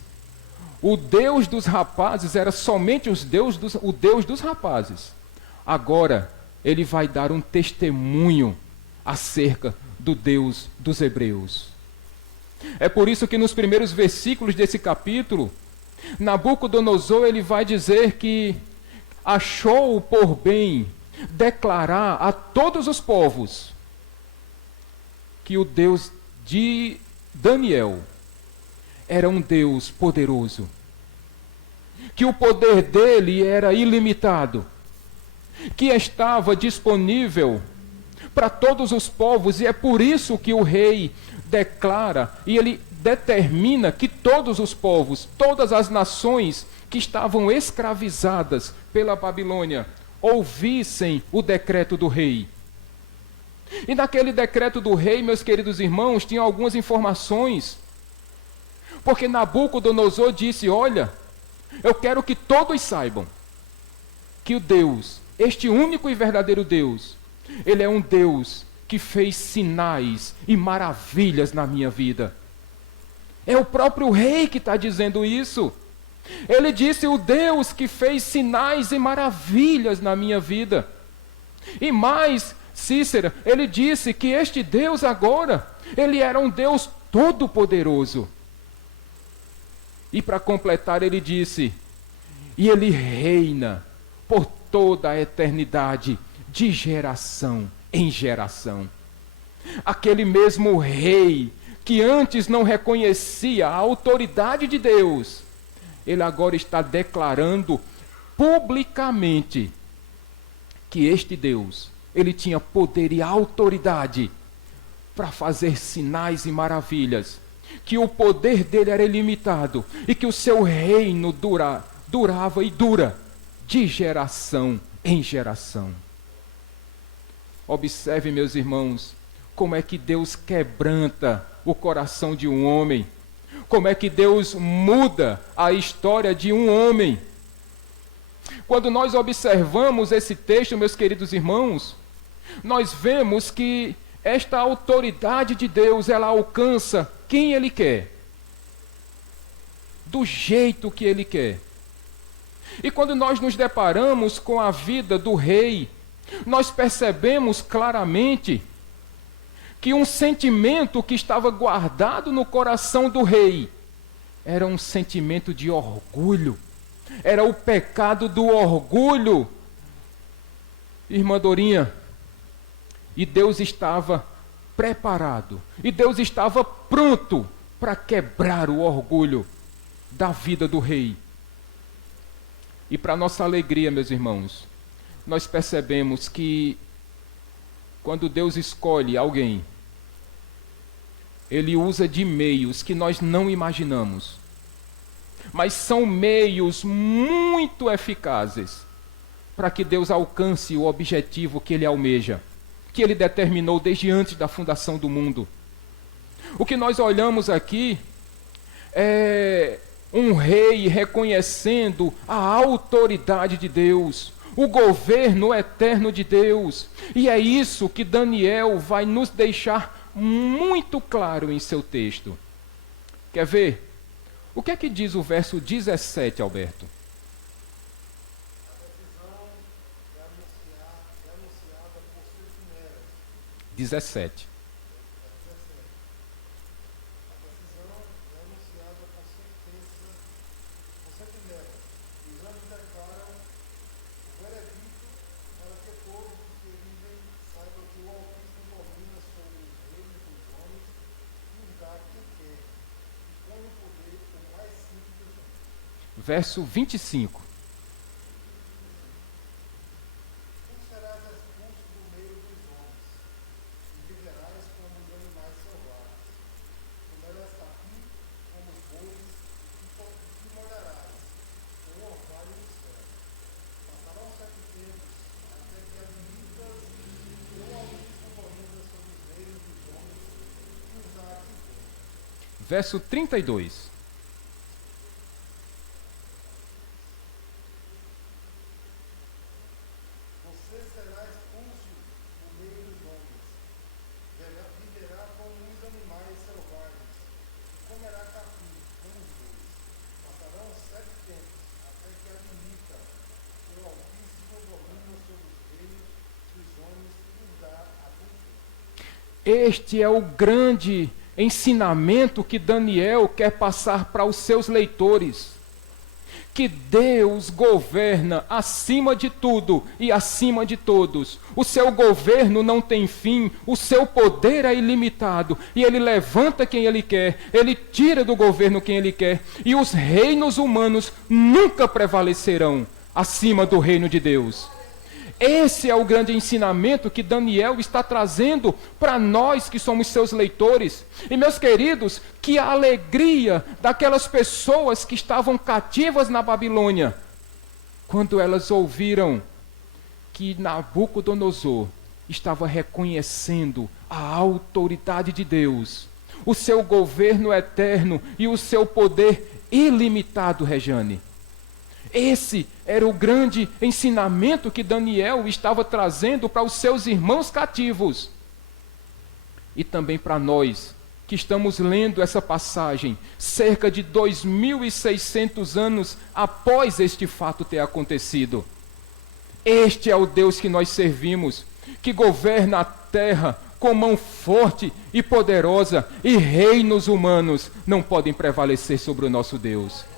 o Deus dos rapazes era somente o Deus dos rapazes, agora ele vai dar um testemunho acerca do Deus dos hebreus. É por isso que nos primeiros versículos desse capítulo, Nabucodonosor ele vai dizer que achou por bem declarar a todos os povos que o Deus de Daniel era um Deus poderoso, que o poder dele era ilimitado, que estava disponível para todos os povos, e é por isso que o rei declara e ele determina que todos os povos, todas as nações que estavam escravizadas pela Babilônia, ouvissem o decreto do rei. E naquele decreto do rei, meus queridos irmãos, tinha algumas informações, porque Nabucodonosor disse: olha, eu quero que todos saibam que o Deus, este único e verdadeiro Deus, ele é um Deus que fez sinais e maravilhas na minha vida. É o próprio rei que está dizendo isso. Ele disse: o Deus que fez sinais e maravilhas na minha vida. E mais, Cícera, ele disse que este Deus agora, ele era um Deus todo-poderoso. E para completar, ele disse: e ele reina por toda a eternidade, de geração em geração. Aquele mesmo rei que antes não reconhecia a autoridade de Deus, ele agora está declarando publicamente que este Deus, ele tinha poder e autoridade para fazer sinais e maravilhas, que o poder dele era ilimitado e que o seu reino durava e dura de geração em geração. Observe, meus irmãos, como é que Deus quebranta o coração de um homem, como é que Deus muda a história de um homem. Quando nós observamos esse texto, meus queridos irmãos, nós vemos que esta autoridade de Deus, ela alcança quem Ele quer, do jeito que Ele quer. E quando nós nos deparamos com a vida do rei, nós percebemos claramente que um sentimento que estava guardado no coração do rei era um sentimento de orgulho, era o pecado do orgulho, irmã Dorinha. E Deus estava preparado, e Deus estava pronto para quebrar o orgulho da vida do rei. E para nossa alegria, meus irmãos, nós percebemos que quando Deus escolhe alguém, Ele usa de meios que nós não imaginamos, mas são meios muito eficazes para que Deus alcance o objetivo que Ele almeja, que Ele determinou desde antes da fundação do mundo. O que nós olhamos aqui é um rei reconhecendo a autoridade de Deus, o governo eterno de Deus. E é isso que Daniel vai nos deixar muito claro em seu texto. Quer ver? O que é que diz o verso 17, Alberto? A decisão é anunciada por sentinelas. 17. A decisão é anunciada por sentinelas. Os anjos declaram o veredito para que todos os que vivem saibam que o Altíssimo domina sobre os reinos dos homens e os dá a quem quer, e põe o poder por mais simples dos homens. Verso 25. Tu serás expulso do meio dos homens, e viverás como os animais selvagens. Comerás capim como os bois, e te molharás com o orvalho do céu. Passarão 7 tempos, até que admitas que o Altíssimo domina sobre os reinos dos homens, e os dá a quem quer. Verso 32. Você será expulso do meio dos homens, viverá como os animais selvagens, e comerá capim como os bois. Passarão 7 tempos, até que admita que o Altíssimo domina sobre os reinos dos homens e os dá a quem quer. Este é o grande ensinamento que Daniel quer passar para os seus leitores. Que que Deus governa acima de tudo e acima de todos. O seu governo não tem fim, o seu poder é ilimitado, e ele levanta quem ele quer, ele tira do governo quem ele quer, e os reinos humanos nunca prevalecerão acima do reino de Deus. Esse é o grande ensinamento que Daniel está trazendo para nós que somos seus leitores. E, meus queridos, que a alegria daquelas pessoas que estavam cativas na Babilônia, quando elas ouviram que Nabucodonosor estava reconhecendo a autoridade de Deus, o seu governo eterno e o seu poder ilimitado, Rejane. Esse era o grande ensinamento que Daniel estava trazendo para os seus irmãos cativos. E também para nós, que estamos lendo essa passagem, cerca de 2.600 anos após este fato ter acontecido. Este é o Deus que nós servimos, que governa a terra com mão forte e poderosa, e reinos humanos não podem prevalecer sobre o nosso Deus.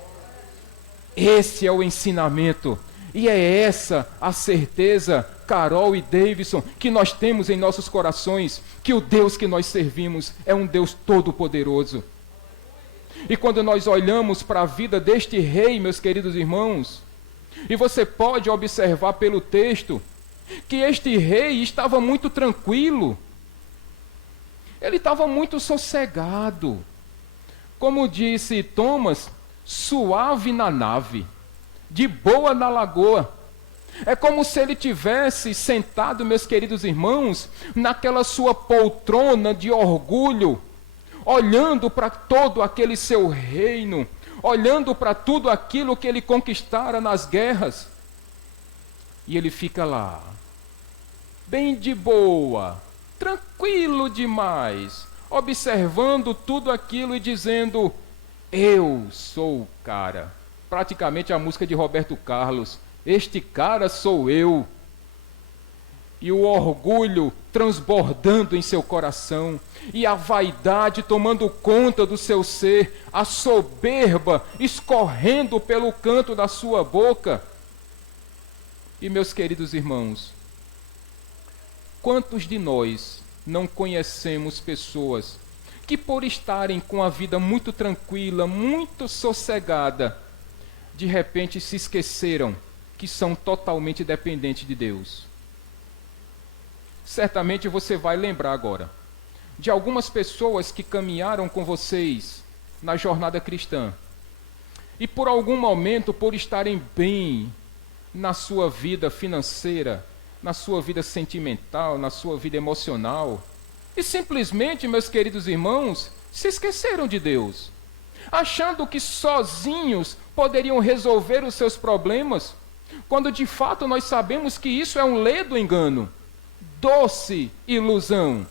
Esse é o ensinamento, e é essa a certeza, Carol e Davidson, que nós temos em nossos corações, que o Deus que nós servimos é um Deus todo-poderoso. E quando nós olhamos para a vida deste rei, meus queridos irmãos, e você pode observar pelo texto, que este rei estava muito tranquilo, ele estava muito sossegado. Como disse Thomas, suave na nave, de boa na lagoa. É como se ele tivesse sentado, meus queridos irmãos, naquela sua poltrona de orgulho, olhando para todo aquele seu reino, olhando para tudo aquilo que ele conquistara nas guerras. E ele fica lá, bem de boa, tranquilo demais, observando tudo aquilo e dizendo: eu sou o cara. Praticamente a música de Roberto Carlos. Este cara sou eu. E o orgulho transbordando em seu coração. E a vaidade tomando conta do seu ser. A soberba escorrendo pelo canto da sua boca. E, meus queridos irmãos, quantos de nós não conhecemos pessoas que, por estarem com a vida muito tranquila, muito sossegada, de repente se esqueceram que são totalmente dependentes de Deus? Certamente você vai lembrar agora de algumas pessoas que caminharam com vocês na jornada cristã, e por algum momento, por estarem bem na sua vida financeira, na sua vida sentimental, na sua vida emocional, e simplesmente, meus queridos irmãos, se esqueceram de Deus, achando que sozinhos poderiam resolver os seus problemas, quando de fato nós sabemos que isso é um ledo engano, doce ilusão.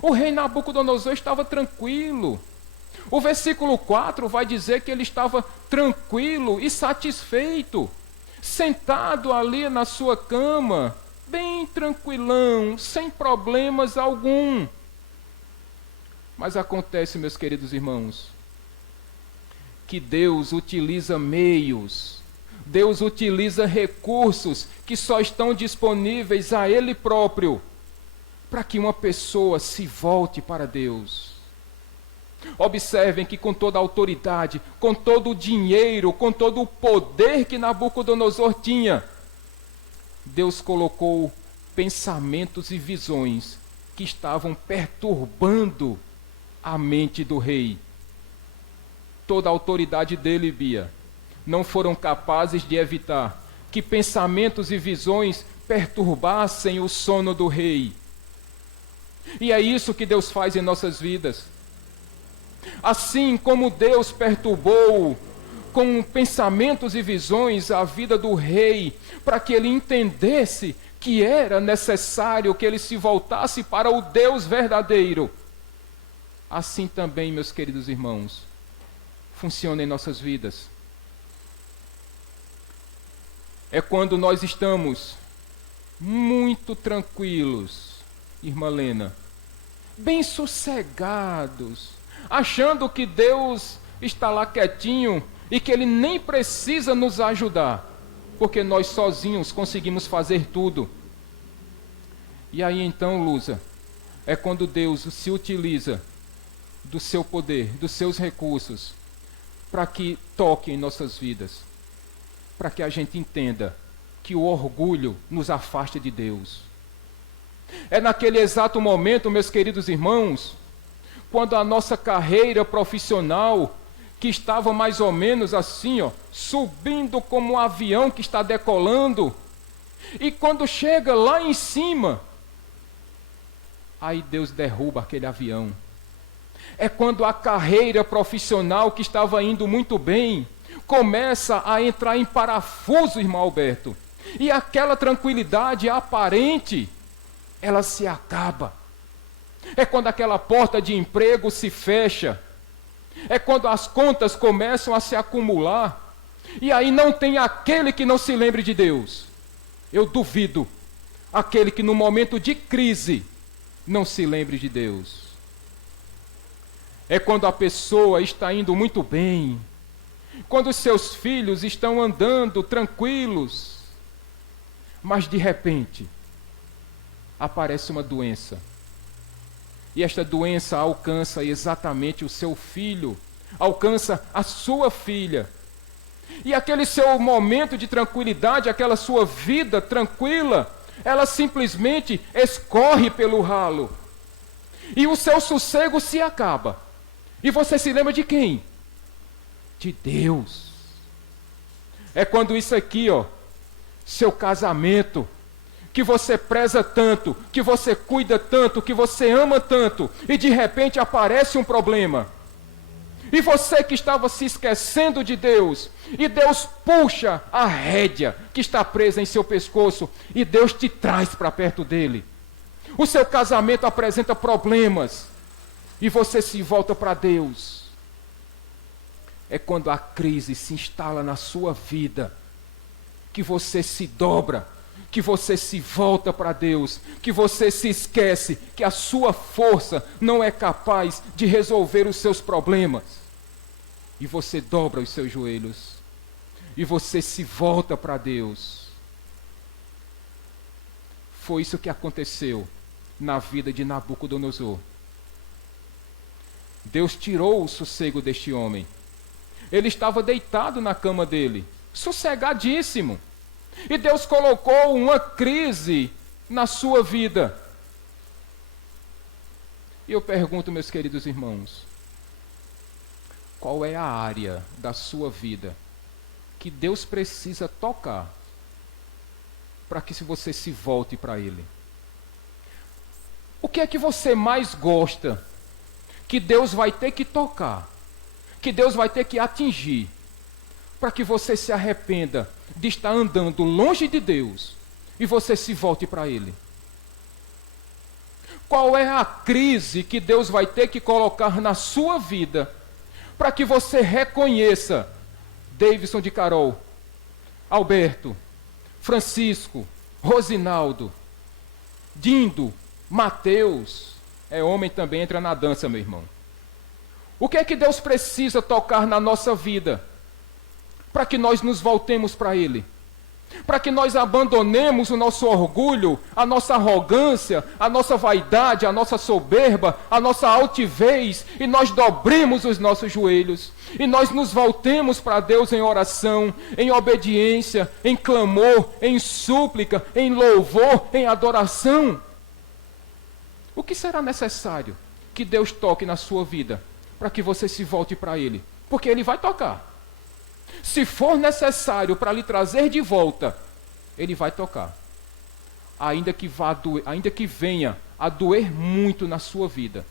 O rei Nabucodonosor estava tranquilo. O versículo 4 vai dizer que ele estava tranquilo e satisfeito, sentado ali na sua cama, bem tranquilão, sem problemas algum. Mas acontece, meus queridos irmãos, que Deus utiliza meios, Deus utiliza recursos que só estão disponíveis a Ele próprio, para que uma pessoa se volte para Deus. Observem que com toda a autoridade, com todo o dinheiro, com todo o poder que Nabucodonosor tinha, Deus colocou pensamentos e visões que estavam perturbando a mente do rei. Toda a autoridade dele, Bia, não foram capazes de evitar que pensamentos e visões perturbassem o sono do rei. E é isso que Deus faz em nossas vidas. Assim como Deus perturbou com pensamentos e visões a vida do rei, para que ele entendesse que era necessário que ele se voltasse para o Deus verdadeiro, assim também, meus queridos irmãos, funciona em nossas vidas. É quando nós estamos muito tranquilos, irmã Lena, bem sossegados, achando que Deus está lá quietinho e que Ele nem precisa nos ajudar, porque nós sozinhos conseguimos fazer tudo. E aí então, Lusa, é quando Deus se utiliza do seu poder, dos seus recursos, para que toque em nossas vidas, para que a gente entenda que o orgulho nos afasta de Deus. É naquele exato momento, meus queridos irmãos, quando a nossa carreira profissional, que estava mais ou menos assim, subindo como um avião que está decolando, e quando chega lá em cima, aí Deus derruba aquele avião. É quando a carreira profissional que estava indo muito bem, começa a entrar em parafuso, irmão Alberto. E aquela tranquilidade aparente, ela se acaba. É quando aquela porta de emprego se fecha. É quando as contas começam a se acumular. E aí não tem aquele que não se lembre de Deus. Eu duvido aquele que no momento de crise não se lembre de Deus. É quando a pessoa está indo muito bem, quando os seus filhos estão andando tranquilos, mas de repente aparece uma doença. E esta doença alcança exatamente o seu filho, alcança a sua filha. E aquele seu momento de tranquilidade, aquela sua vida tranquila, ela simplesmente escorre pelo ralo. E o seu sossego se acaba. E você se lembra de quem? De Deus. É quando isso aqui, seu casamento, que você preza tanto, que você cuida tanto, que você ama tanto, e de repente aparece um problema. E você que estava se esquecendo de Deus, e Deus puxa a rédea que está presa em seu pescoço, e Deus te traz para perto dele. O seu casamento apresenta problemas, e você se volta para Deus. É quando a crise se instala na sua vida, que você se dobra, que você se volta para Deus, que você se esquece que a sua força não é capaz de resolver os seus problemas. E você dobra os seus joelhos, e você se volta para Deus. Foi isso que aconteceu na vida de Nabucodonosor. Deus tirou o sossego deste homem. Ele estava deitado na cama dele, sossegadíssimo. E Deus colocou uma crise na sua vida. E eu pergunto, meus queridos irmãos, qual é a área da sua vida que Deus precisa tocar para que você se volte para Ele? O que é que você mais gosta que Deus vai ter que tocar, que Deus vai ter que atingir, para que você se arrependa de estar andando longe de Deus e você se volte para Ele? Qual é a crise que Deus vai ter que colocar na sua vida para que você reconheça Davidson de Carol, Alberto, Francisco, Rosinaldo, Dindo, Mateus, homem também entra na dança, meu irmão. O que é que Deus precisa tocar na nossa vida para que nós nos voltemos para Ele? Para que nós abandonemos o nosso orgulho, a nossa arrogância, a nossa vaidade, a nossa soberba, a nossa altivez, e nós dobremos os nossos joelhos, e nós nos voltemos para Deus em oração, em obediência, em clamor, em súplica, em louvor, em adoração. O que será necessário que Deus toque na sua vida para que você se volte para Ele? Porque Ele vai tocar. Se for necessário para lhe trazer de volta, Ele vai tocar. Ainda que venha a doer muito na sua vida.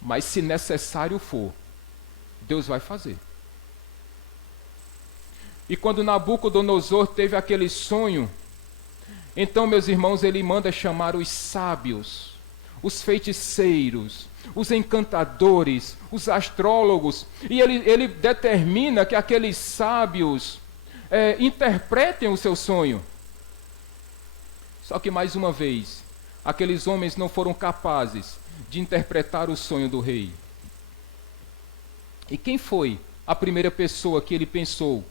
Mas se necessário for, Deus vai fazer. E quando Nabucodonosor teve aquele sonho, então, meus irmãos, ele manda chamar os sábios, os feiticeiros, os encantadores, os astrólogos, e ele determina que aqueles sábios interpretem o seu sonho. Só que, mais uma vez, aqueles homens não foram capazes de interpretar o sonho do rei. E quem foi a primeira pessoa que ele pensou?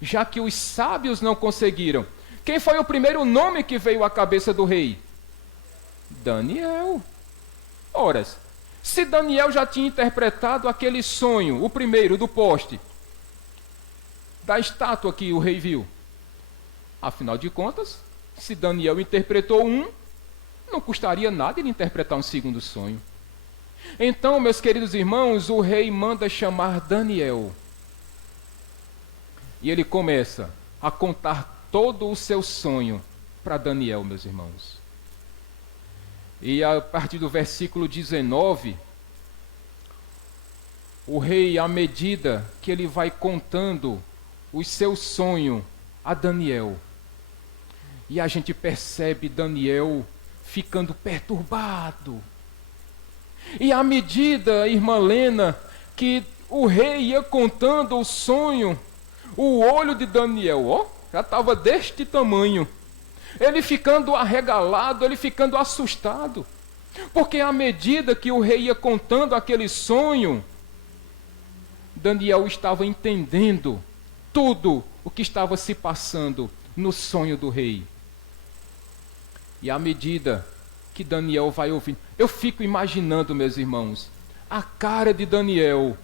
Já que os sábios não conseguiram, quem foi o primeiro nome que veio à cabeça do rei? Daniel. Ora, se Daniel já tinha interpretado aquele sonho, o primeiro do poste, da estátua que o rei viu, afinal de contas, se Daniel interpretou um, não custaria nada ele interpretar um segundo sonho. Então, meus queridos irmãos, o rei manda chamar Daniel. E ele começa a contar todo o seu sonho para Daniel, meus irmãos. E a partir do versículo 19, o rei, à medida que ele vai contando o seu sonho a Daniel, e a gente percebe Daniel ficando perturbado. E à medida, irmã Lena, que o rei ia contando o sonho, o olho de Daniel, já estava deste tamanho. Ele ficando arregalado, ele ficando assustado. Porque à medida que o rei ia contando aquele sonho, Daniel estava entendendo tudo o que estava se passando no sonho do rei. E à medida que Daniel vai ouvindo, eu fico imaginando, meus irmãos, a cara de Daniel,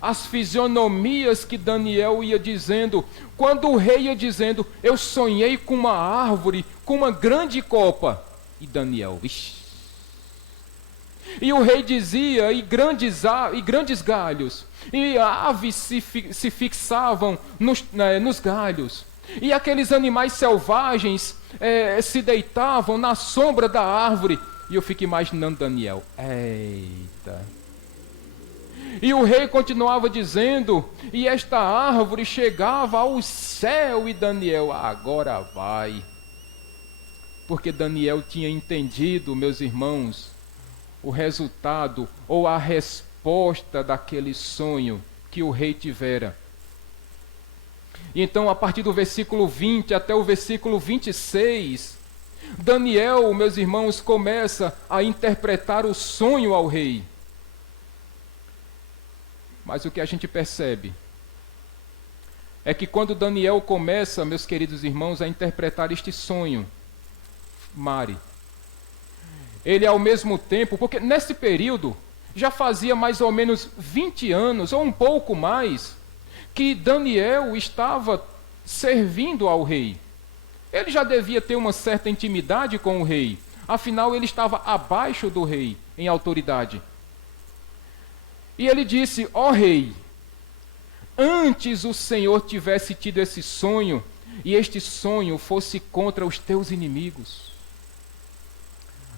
as fisionomias que Daniel ia dizendo, quando o rei ia dizendo, eu sonhei com uma árvore, com uma grande copa. E Daniel, vixi. E o rei dizia, e grandes galhos, e aves se fixavam nos galhos. E aqueles animais selvagens se deitavam na sombra da árvore. E eu fico imaginando Daniel. Eita! E o rei continuava dizendo, e esta árvore chegava ao céu, e Daniel, agora vai. Porque Daniel tinha entendido, meus irmãos, o resultado ou a resposta daquele sonho que o rei tivera. Então, a partir do versículo 20 até o versículo 26, Daniel, meus irmãos, começa a interpretar o sonho ao rei. Mas o que a gente percebe é que quando Daniel começa, meus queridos irmãos, a interpretar este sonho, Mari, ele ao mesmo tempo, porque nesse período já fazia mais ou menos 20 anos, ou um pouco mais, que Daniel estava servindo ao rei. Ele já devia ter uma certa intimidade com o rei, afinal ele estava abaixo do rei em autoridade. E ele disse, ó rei, antes o Senhor tivesse tido esse sonho, e este sonho fosse contra os teus inimigos.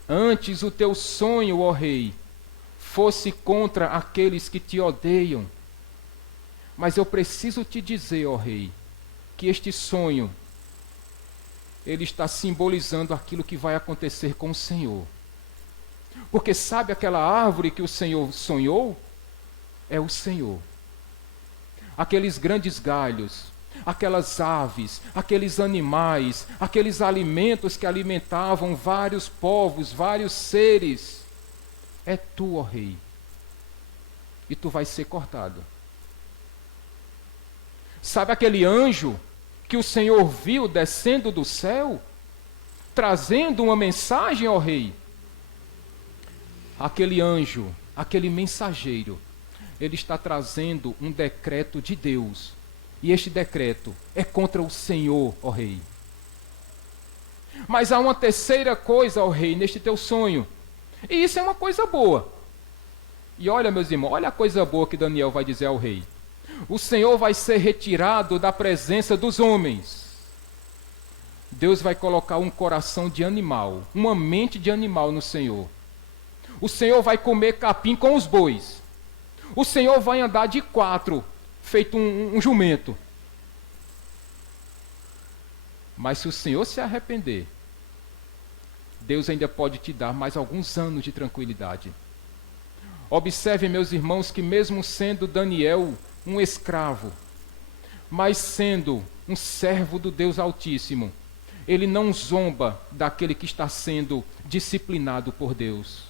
Antes o teu sonho, ó rei, fosse contra aqueles que te odeiam. Mas eu preciso te dizer, ó rei, que este sonho, ele está simbolizando aquilo que vai acontecer com o Senhor. Porque sabe aquela árvore que o Senhor sonhou? É o Senhor. Aqueles grandes galhos, aquelas aves, aqueles animais, aqueles alimentos que alimentavam vários povos, vários seres, é tu, ó rei. E tu vai ser cortado. Sabe aquele anjo que o Senhor viu descendo do céu, trazendo uma mensagem ao rei? Aquele anjo, aquele mensageiro, ele está trazendo um decreto de Deus. E este decreto é contra o Senhor, ó rei. Mas há uma terceira coisa, ó rei, neste teu sonho. E isso é uma coisa boa. E olha, meus irmãos, olha a coisa boa que Daniel vai dizer ao rei. O Senhor vai ser retirado da presença dos homens. Deus vai colocar um coração de animal, uma mente de animal no Senhor. O Senhor vai comer capim com os bois. O Senhor vai andar de 4, feito um jumento. Mas se o Senhor se arrepender, Deus ainda pode te dar mais alguns anos de tranquilidade. Observe, meus irmãos, que mesmo sendo Daniel um escravo, mas sendo um servo do Deus Altíssimo, ele não zomba daquele que está sendo disciplinado por Deus.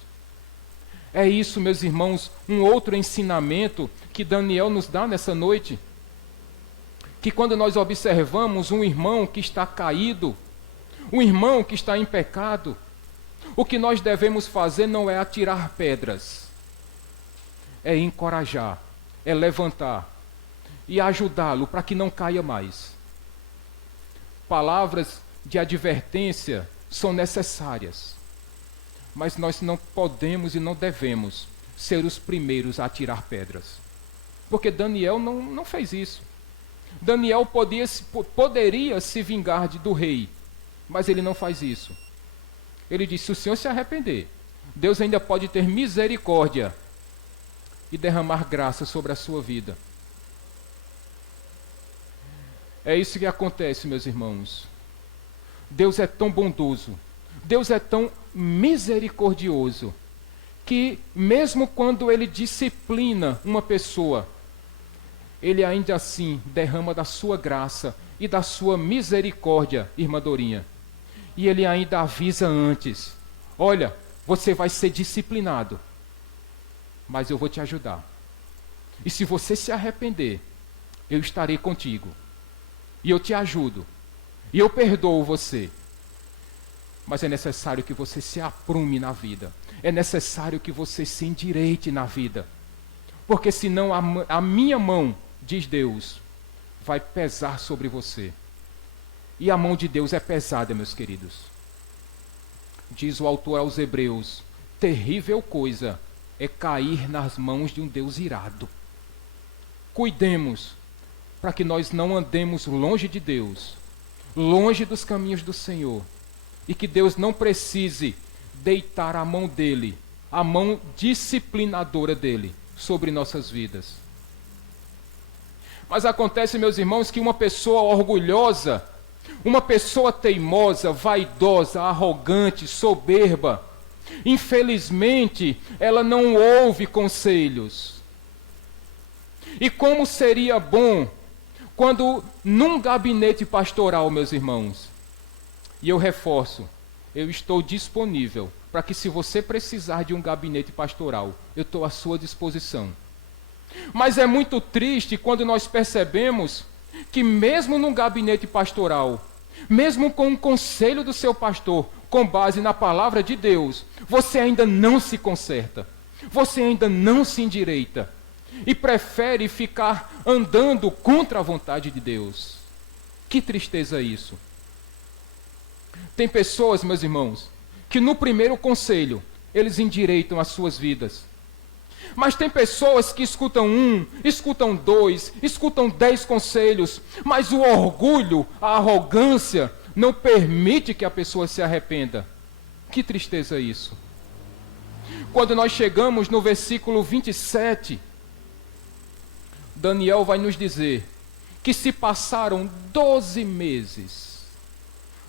É isso, meus irmãos, um outro ensinamento que Daniel nos dá nessa noite. Que quando nós observamos um irmão que está caído, um irmão que está em pecado, o que nós devemos fazer não é atirar pedras, é encorajar, é levantar e ajudá-lo para que não caia mais. Palavras de advertência são necessárias, mas nós não podemos e não devemos ser os primeiros a atirar pedras, porque Daniel não fez isso. Daniel poderia se vingar do rei, mas ele não faz isso. Ele diz: se o Senhor se arrepender, Deus ainda pode ter misericórdia e derramar graça sobre a sua vida. É isso que acontece, meus irmãos. Deus é tão bondoso, Deus é tão misericordioso, que mesmo quando Ele disciplina uma pessoa, Ele ainda assim derrama da sua graça e da sua misericórdia, irmã Dorinha. E Ele ainda avisa antes: olha, você vai ser disciplinado, mas eu vou te ajudar. E se você se arrepender, eu estarei contigo. E eu te ajudo. E eu perdoo você. Mas é necessário que você se aprume na vida. É necessário que você se endireite na vida. Porque senão a minha mão, diz Deus, vai pesar sobre você. E a mão de Deus é pesada, meus queridos. Diz o autor aos Hebreus: terrível coisa é cair nas mãos de um Deus irado. Cuidemos para que nós não andemos longe de Deus, longe dos caminhos do Senhor, e que Deus não precise deitar a mão dele, a mão disciplinadora dele, sobre nossas vidas. Mas acontece, meus irmãos, que uma pessoa orgulhosa, uma pessoa teimosa, vaidosa, arrogante, soberba, infelizmente, ela não ouve conselhos. E como seria bom quando num gabinete pastoral, meus irmãos, e eu reforço, eu estou disponível para que, se você precisar de um gabinete pastoral, eu estou à sua disposição. Mas é muito triste quando nós percebemos que mesmo num gabinete pastoral, mesmo com o conselho do seu pastor, com base na palavra de Deus, você ainda não se conserta, você ainda não se endireita, e prefere ficar andando contra a vontade de Deus. Que tristeza isso! Tem pessoas, meus irmãos, que no primeiro conselho, eles endireitam as suas vidas. Mas tem pessoas que escutam um, escutam dois, escutam 10 conselhos, mas o orgulho, a arrogância, não permite que a pessoa se arrependa. Que tristeza isso! Quando nós chegamos no versículo 27, Daniel vai nos dizer que se passaram 12 meses,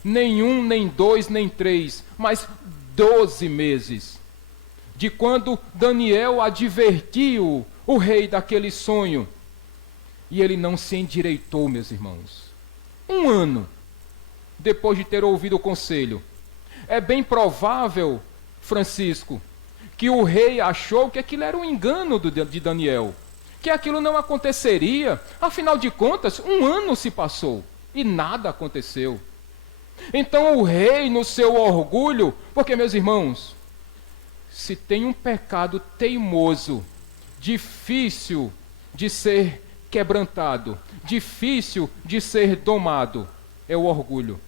nem 1, nem 2, nem 3, mas 12 meses, de quando Daniel advertiu o rei daquele sonho, e ele não se endireitou, meus irmãos. 1 ano depois de ter ouvido o conselho. É bem provável, Francisco, que o rei achou que aquilo era um engano de Daniel, que aquilo não aconteceria. Afinal de contas, 1 ano se passou e nada aconteceu. Então o rei, no seu orgulho, porque, meus irmãos, se tem um pecado teimoso, difícil de ser quebrantado, difícil de ser domado, é o orgulho.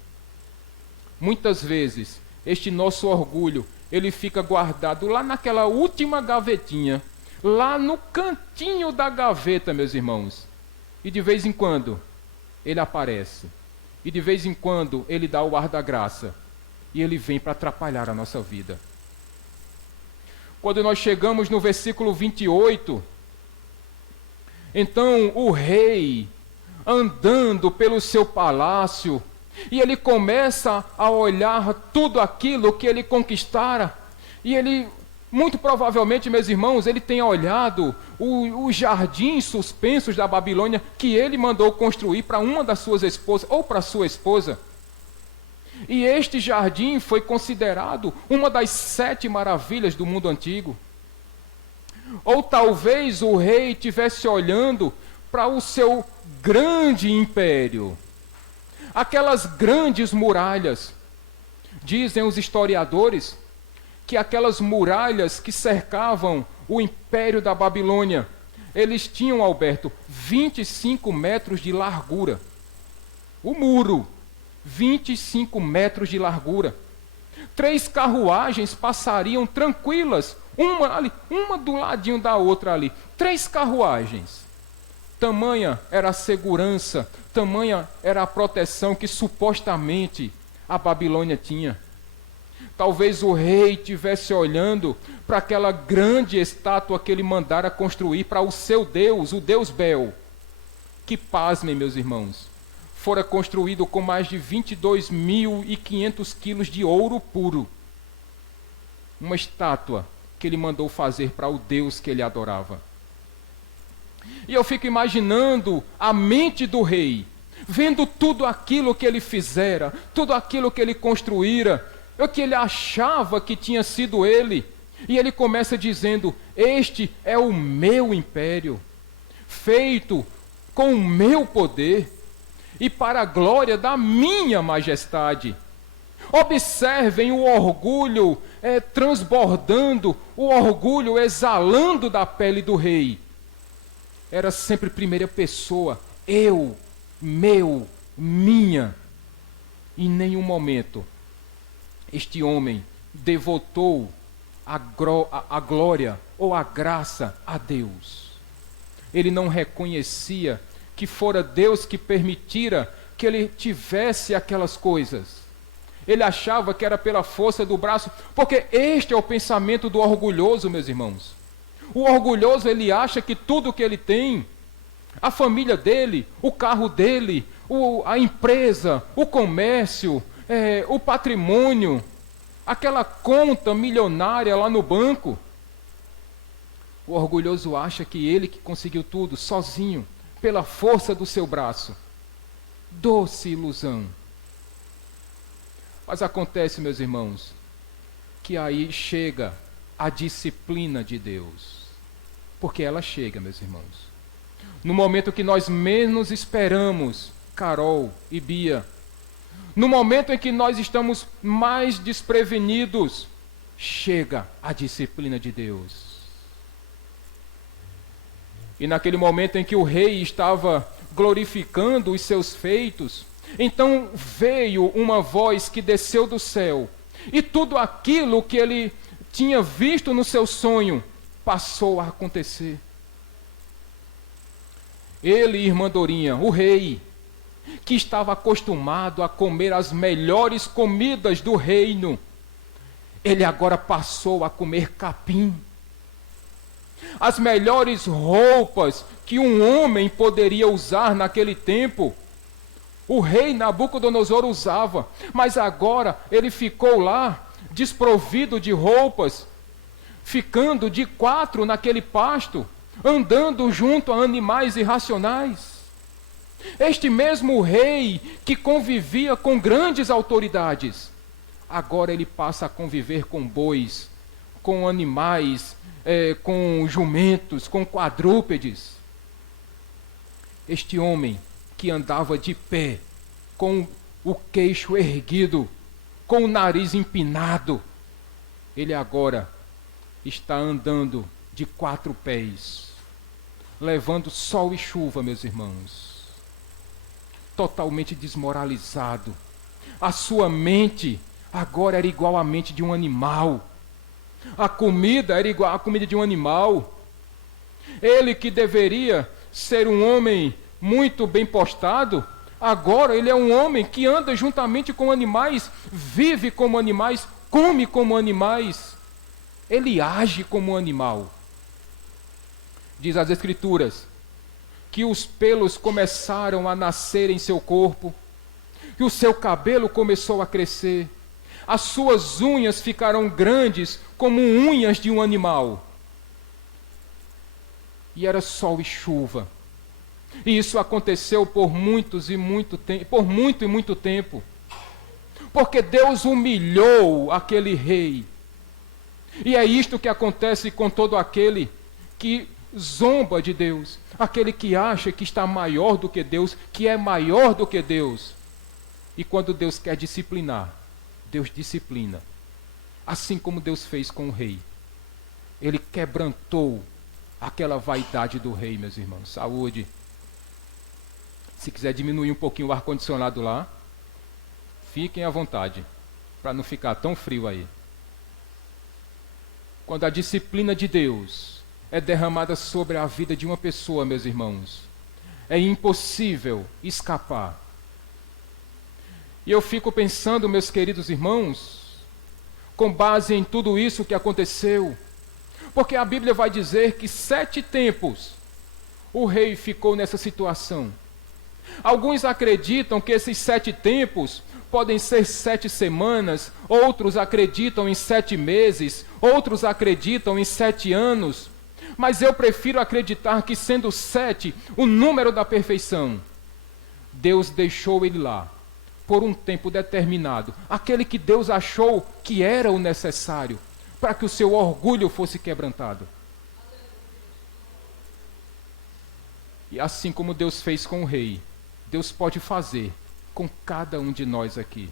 Muitas vezes, este nosso orgulho, ele fica guardado lá naquela última gavetinha, lá no cantinho da gaveta, meus irmãos. E de vez em quando, ele aparece. E de vez em quando, ele dá o ar da graça. E ele vem para atrapalhar a nossa vida. Quando nós chegamos no versículo 28, então o rei, andando pelo seu palácio, e ele começa a olhar tudo aquilo que ele conquistara, e ele, muito provavelmente, meus irmãos, ele tenha olhado os jardins suspensos da Babilônia, que ele mandou construir para uma das suas esposas, ou para sua esposa. E este jardim foi considerado uma das 7 maravilhas do mundo antigo. Ou talvez o rei estivesse olhando para o seu grande império, aquelas grandes muralhas. Dizem os historiadores que aquelas muralhas que cercavam o império da Babilônia, eles tinham, Alberto, 25 metros de largura. O muro, 25 metros de largura. 3 carruagens passariam tranquilas, uma do ladinho da outra ali. 3 carruagens. Tamanha era a segurança, tamanha era a proteção que supostamente a Babilônia tinha. Talvez o rei estivesse olhando para aquela grande estátua que ele mandara construir para o seu Deus, o Deus Bel, que, pasmem, meus irmãos, fora construído com mais de 22.500 quilos de ouro puro. Uma estátua que ele mandou fazer para o Deus que ele adorava. E eu fico imaginando a mente do rei, vendo tudo aquilo que ele fizera, tudo aquilo que ele construíra, o que ele achava que tinha sido ele. E ele começa dizendo: este é o meu império, feito com o meu poder e para a glória da minha majestade. Observem o orgulho transbordando, o orgulho exalando da pele do rei. Era sempre primeira pessoa, eu, meu, minha. Em nenhum momento este homem devotou a glória ou a graça a Deus. Ele não reconhecia que fora Deus que permitira que ele tivesse aquelas coisas. Ele achava que era pela força do braço, porque este é o pensamento do orgulhoso, meus irmãos. O orgulhoso, ele acha que tudo que ele tem, a família dele, o carro dele, a empresa, o comércio, o patrimônio, aquela conta milionária lá no banco. O orgulhoso acha que ele que conseguiu tudo sozinho, pela força do seu braço. Doce ilusão. Mas acontece, meus irmãos, que aí chega a disciplina de Deus. Porque ela chega, meus irmãos. No momento que nós menos esperamos, Carol e Bia, no momento em que nós estamos mais desprevenidos, chega a disciplina de Deus. E naquele momento em que o rei estava glorificando os seus feitos, então veio uma voz que desceu do céu, e tudo aquilo que ele tinha visto no seu sonho passou a acontecer. Ele, irmã Dorinha, o rei, que estava acostumado a comer as melhores comidas do reino, ele agora passou a comer capim. As melhores roupas que um homem poderia usar naquele tempo, o rei Nabucodonosor usava, mas agora ele ficou lá, desprovido de roupas, ficando de 4 naquele pasto, andando junto a animais irracionais. Este mesmo rei que convivia com grandes autoridades, agora ele passa a conviver com bois, com animais, com jumentos, com quadrúpedes. Este homem que andava de pé, com o queixo erguido, com o nariz empinado, ele agora está andando de 4 pés, levando sol e chuva, meus irmãos, totalmente desmoralizado. A sua mente agora era igual à mente de um animal. A comida era igual à comida de um animal. Ele que deveria ser um homem muito bem postado, agora ele é um homem que anda juntamente com animais, vive como animais, come como animais. Ele age como um animal. Diz as Escrituras que os pelos começaram a nascer em seu corpo, que o seu cabelo começou a crescer, as suas unhas ficaram grandes como unhas de um animal. E era sol e chuva. E isso aconteceu por muito e muito tempo. Porque Deus humilhou aquele rei. E é isto que acontece com todo aquele que zomba de Deus, aquele que acha que está maior do que Deus, que é maior do que Deus. E quando Deus quer disciplinar, Deus disciplina. Assim como Deus fez com o rei. Ele quebrantou aquela vaidade do rei, meus irmãos. Saúde. Se quiser diminuir um pouquinho o ar-condicionado lá, fiquem à vontade, para não ficar tão frio aí. Quando a disciplina de Deus é derramada sobre a vida de uma pessoa, meus irmãos, é impossível escapar. E eu fico pensando, meus queridos irmãos, com base em tudo isso que aconteceu, porque a Bíblia vai dizer que 7 tempos o rei ficou nessa situação. Alguns acreditam que esses 7 tempos podem ser 7 semanas, outros acreditam em 7 meses, outros acreditam em 7 anos, mas eu prefiro acreditar que, sendo 7 o número da perfeição, Deus deixou ele lá por um tempo determinado, aquele que Deus achou que era o necessário para que o seu orgulho fosse quebrantado. E assim como Deus fez com o rei, Deus pode fazer com cada um de nós aqui.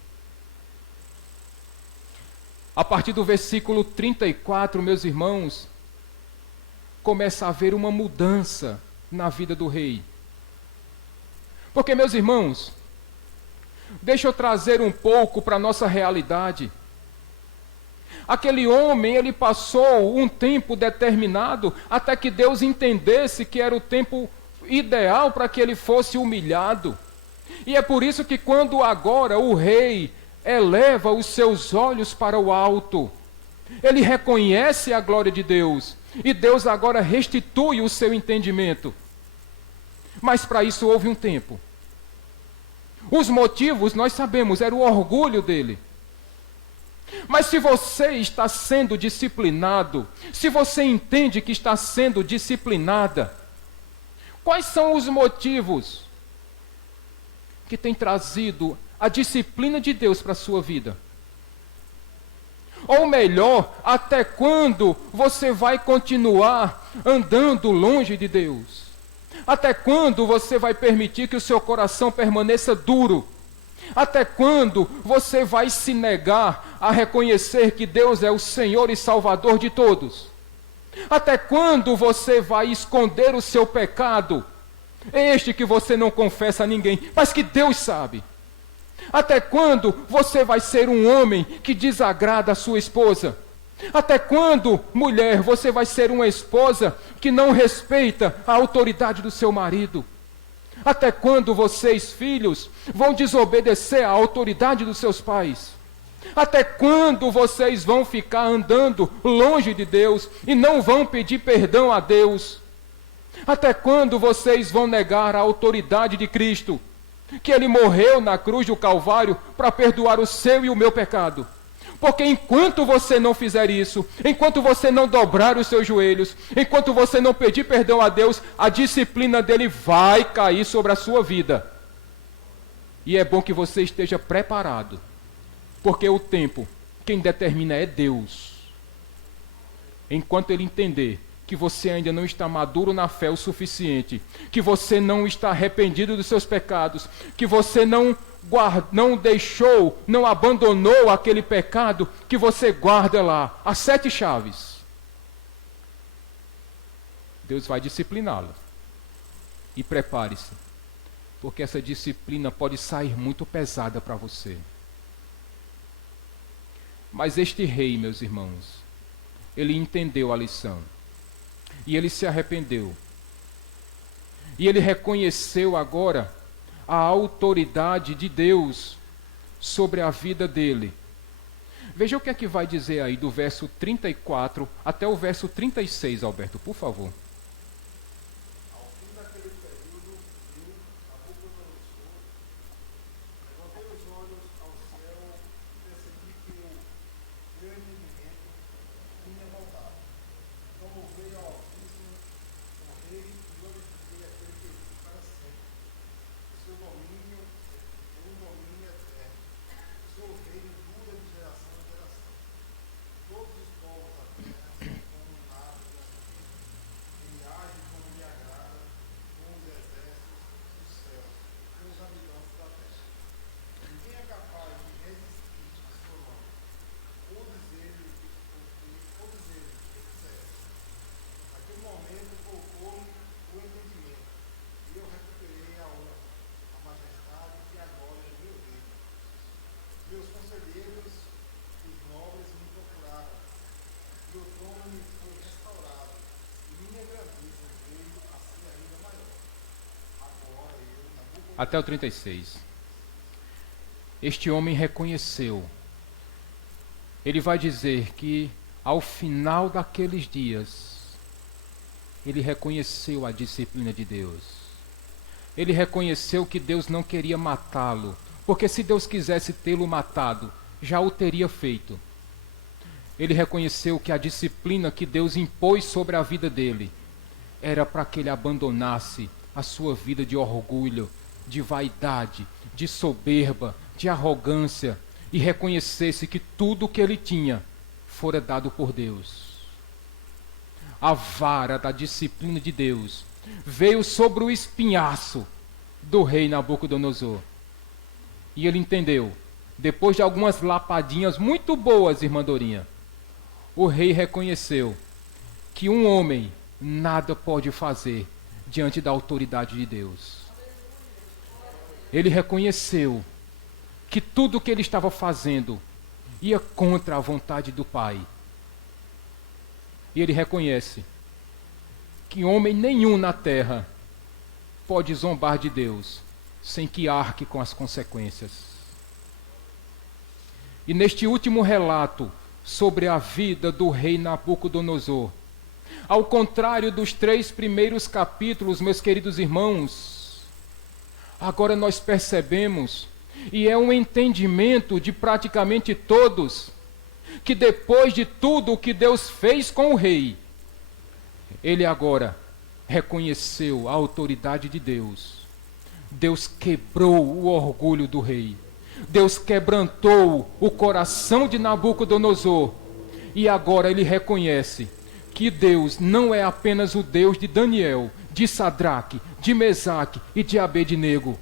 A partir do versículo 34, meus irmãos, começa a haver uma mudança na vida do rei. Porque, meus irmãos, deixa eu trazer um pouco para a nossa realidade. Aquele homem, ele passou um tempo determinado até que Deus entendesse que era o tempo ideal para que ele fosse humilhado. E é por isso que quando agora o rei eleva os seus olhos para o alto, ele reconhece a glória de Deus, e Deus agora restitui o seu entendimento. Mas para isso houve um tempo. Os motivos nós sabemos, era o orgulho dele. Mas se você está sendo disciplinado, se você entende que está sendo disciplinada, quais são os motivos que têm trazido a disciplina de Deus para a sua vida? Ou melhor, até quando você vai continuar andando longe de Deus? Até quando você vai permitir que o seu coração permaneça duro? Até quando você vai se negar a reconhecer que Deus é o Senhor e Salvador de todos? Até quando você vai esconder o seu pecado? Este que você não confessa a ninguém, mas que Deus sabe. Até quando você vai ser um homem que desagrada a sua esposa? Até quando, mulher, você vai ser uma esposa que não respeita a autoridade do seu marido? Até quando vocês, filhos, vão desobedecer à autoridade dos seus pais? Até quando vocês vão ficar andando longe de Deus e não vão pedir perdão a Deus? Até quando vocês vão negar a autoridade de Cristo, que Ele morreu na cruz do Calvário para perdoar o seu e o meu pecado? Porque enquanto você não fizer isso, enquanto você não dobrar os seus joelhos, enquanto você não pedir perdão a Deus, a disciplina dele vai cair sobre a sua vida. E é bom que você esteja preparado, porque o tempo, quem determina é Deus. Enquanto Ele entender que você ainda não está maduro na fé o suficiente, que você não está arrependido dos seus pecados, que você não deixou, não abandonou aquele pecado que você guarda lá, as 7 chaves, Deus vai discipliná-lo. E prepare-se, porque essa disciplina pode sair muito pesada para você. Mas este rei, meus irmãos, ele entendeu a lição. E ele se arrependeu. E ele reconheceu agora a autoridade de Deus sobre a vida dele. Veja o que é que vai dizer aí do verso 34 até o verso 36, Alberto, por favor. Ao fim daquele período, eu, Nabucodonosor, levantei os olhos ao céu e percebi que o meu entendimento tinha voltado. Então louvei ao Altíssimo, o Rei, e glorifiquei aquele que vive para sempre. O seu domínio é um domínio eterno. O seu reino dura de geração em geração. Todos os povos da terra são como nada da vida. trono me foi restaurado, e minha grandeza veio a ser ainda maior. Agora eu, Nabucodonosor, Até o 36. Este homem reconheceu. Ele vai dizer que ao final daqueles dias, ele reconheceu a disciplina de Deus. Ele reconheceu que Deus não queria matá-lo, porque se Deus quisesse tê-lo matado, já o teria feito. Ele reconheceu que a disciplina que Deus impôs sobre a vida dele era para que ele abandonasse a sua vida de orgulho, de vaidade, de soberba, de arrogância, e reconhecesse que tudo o que ele tinha fora dado por Deus. A vara da disciplina de Deus veio sobre o espinhaço do rei Nabucodonosor. E ele entendeu, depois de algumas lapadinhas muito boas, irmã Dorinha, o rei reconheceu que um homem nada pode fazer diante da autoridade de Deus. Ele reconheceu que tudo o que ele estava fazendo ia contra a vontade do Pai. E ele reconhece que homem nenhum na terra pode zombar de Deus sem que arque com as consequências. E neste último relato sobre a vida do rei Nabucodonosor, ao contrário dos 3 primeiros capítulos, meus queridos irmãos, agora nós percebemos, e é um entendimento de praticamente todos, que depois de tudo o que Deus fez com o rei, ele agora reconheceu a autoridade de Deus. Deus quebrou o orgulho do rei. Deus quebrantou o coração de Nabucodonosor. E agora ele reconhece que Deus não é apenas o Deus de Daniel, de Sadraque, de Mesaque e de Abednego,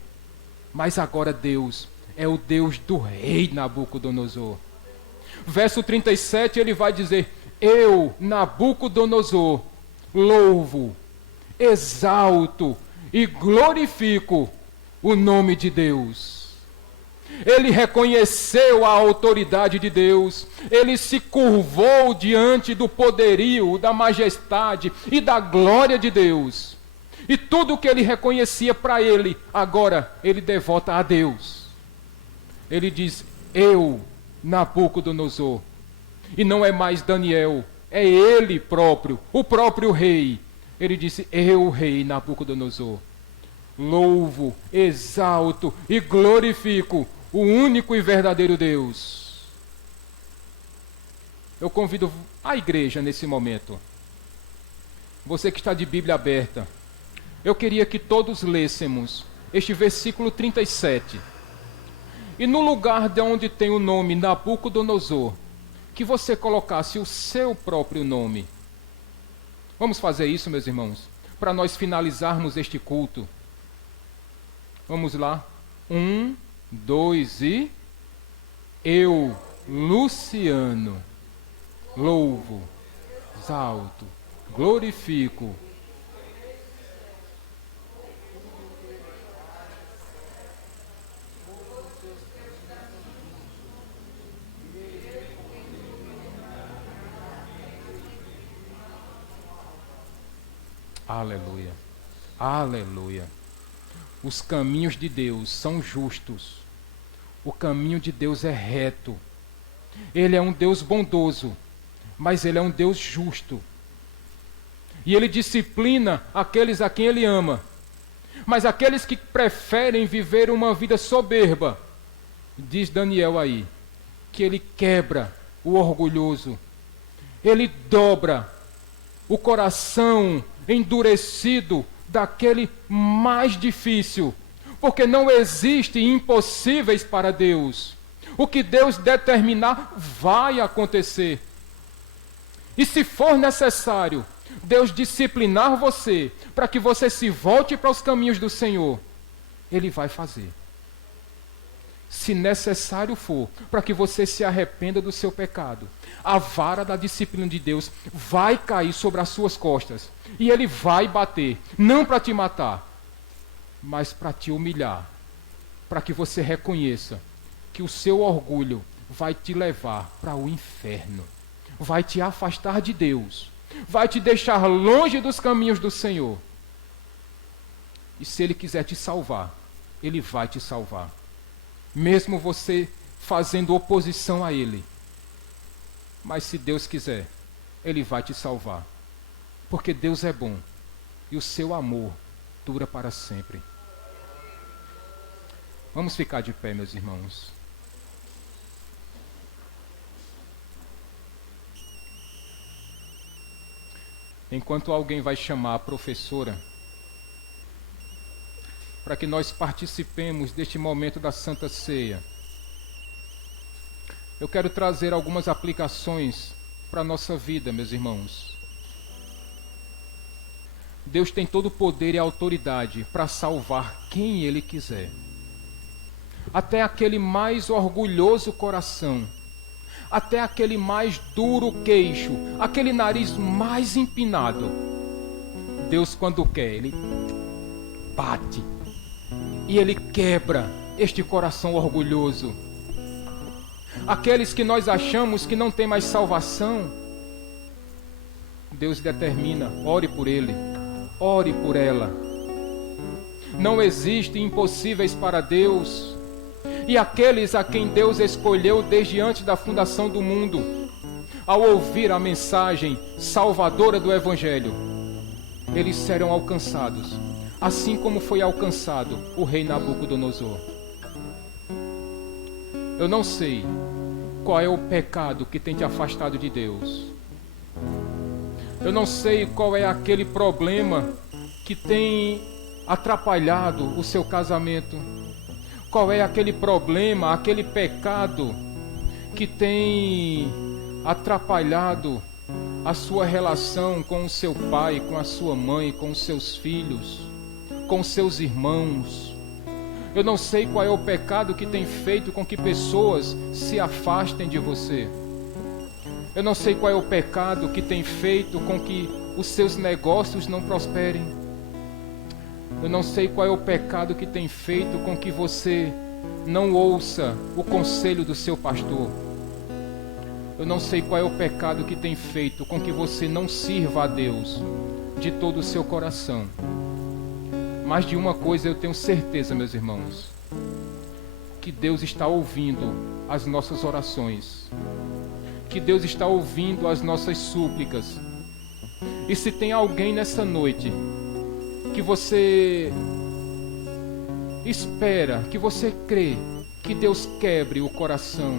mas agora Deus é o Deus do rei Nabucodonosor. Verso 37 ele vai dizer: eu, Nabucodonosor, louvo, exalto e glorifico o nome de Deus. Ele reconheceu a autoridade de Deus, ele se curvou diante do poderio, da majestade e da glória de Deus. E tudo o que ele reconhecia para ele, agora ele devota a Deus. Ele diz: eu, Nabucodonosor. E não é mais Daniel, é ele próprio, o próprio rei. Ele disse: eu, rei Nabucodonosor, louvo, exalto e glorifico o único e verdadeiro Deus. Eu convido a igreja nesse momento, você que está de Bíblia aberta, eu queria que todos lêssemos este versículo 37. E no lugar de onde tem o nome Nabucodonosor, que você colocasse o seu próprio nome. Vamos fazer isso, meus irmãos, para nós finalizarmos este culto. Vamos lá. 1, 2 e... eu, Luciano, louvo, exalto, glorifico. Aleluia, aleluia. Os caminhos de Deus são justos. O caminho de Deus é reto. Ele é um Deus bondoso, mas Ele é um Deus justo. E Ele disciplina aqueles a quem Ele ama. Mas aqueles que preferem viver uma vida soberba, diz Daniel aí, que Ele quebra o orgulhoso. Ele dobra o coração endurecido daquele mais difícil, porque não existe impossíveis para Deus. O que Deus determinar vai acontecer. E se for necessário Deus disciplinar você para que você se volte para os caminhos do Senhor, Ele vai fazer. Se necessário for, para que você se arrependa do seu pecado, a vara da disciplina de Deus vai cair sobre as suas costas. E Ele vai bater, não para te matar, mas para te humilhar, para que você reconheça que o seu orgulho vai te levar para o inferno, vai te afastar de Deus, vai te deixar longe dos caminhos do Senhor. E se Ele quiser te salvar, Ele vai te salvar. Mesmo você fazendo oposição a Ele. Mas se Deus quiser, Ele vai te salvar. Porque Deus é bom e o seu amor dura para sempre. Vamos ficar de pé, meus irmãos. Enquanto alguém vai chamar a professora, para que nós participemos deste momento da Santa Ceia, eu quero trazer algumas aplicações para a nossa vida, meus irmãos. Deus tem todo o poder e autoridade para salvar quem Ele quiser. Até aquele mais orgulhoso coração, até aquele mais duro queixo, aquele nariz mais empinado. Deus, quando quer, Ele bate e Ele quebra este coração orgulhoso. Aqueles que nós achamos que não tem mais salvação, Deus determina, ore por ele, ore por ela. Não existem impossíveis para Deus. E aqueles a quem Deus escolheu desde antes da fundação do mundo, ao ouvir a mensagem salvadora do Evangelho, eles serão alcançados, assim como foi alcançado o rei Nabucodonosor. Eu não sei qual é o pecado que tem te afastado de Deus. Eu não sei qual é aquele problema que tem atrapalhado o seu casamento. Qual é aquele problema, aquele pecado que tem atrapalhado a sua relação com o seu pai, com a sua mãe, com os seus filhos, com os seus irmãos. Eu não sei qual é o pecado que tem feito com que pessoas se afastem de você. Eu não sei qual é o pecado que tem feito com que os seus negócios não prosperem. Eu não sei qual é o pecado que tem feito com que você não ouça o conselho do seu pastor. Eu não sei qual é o pecado que tem feito com que você não sirva a Deus de todo o seu coração. Mas de uma coisa eu tenho certeza, meus irmãos, que Deus está ouvindo as nossas orações, que Deus está ouvindo as nossas súplicas. E se tem alguém nessa noite que você espera, que você crê que Deus quebre o coração,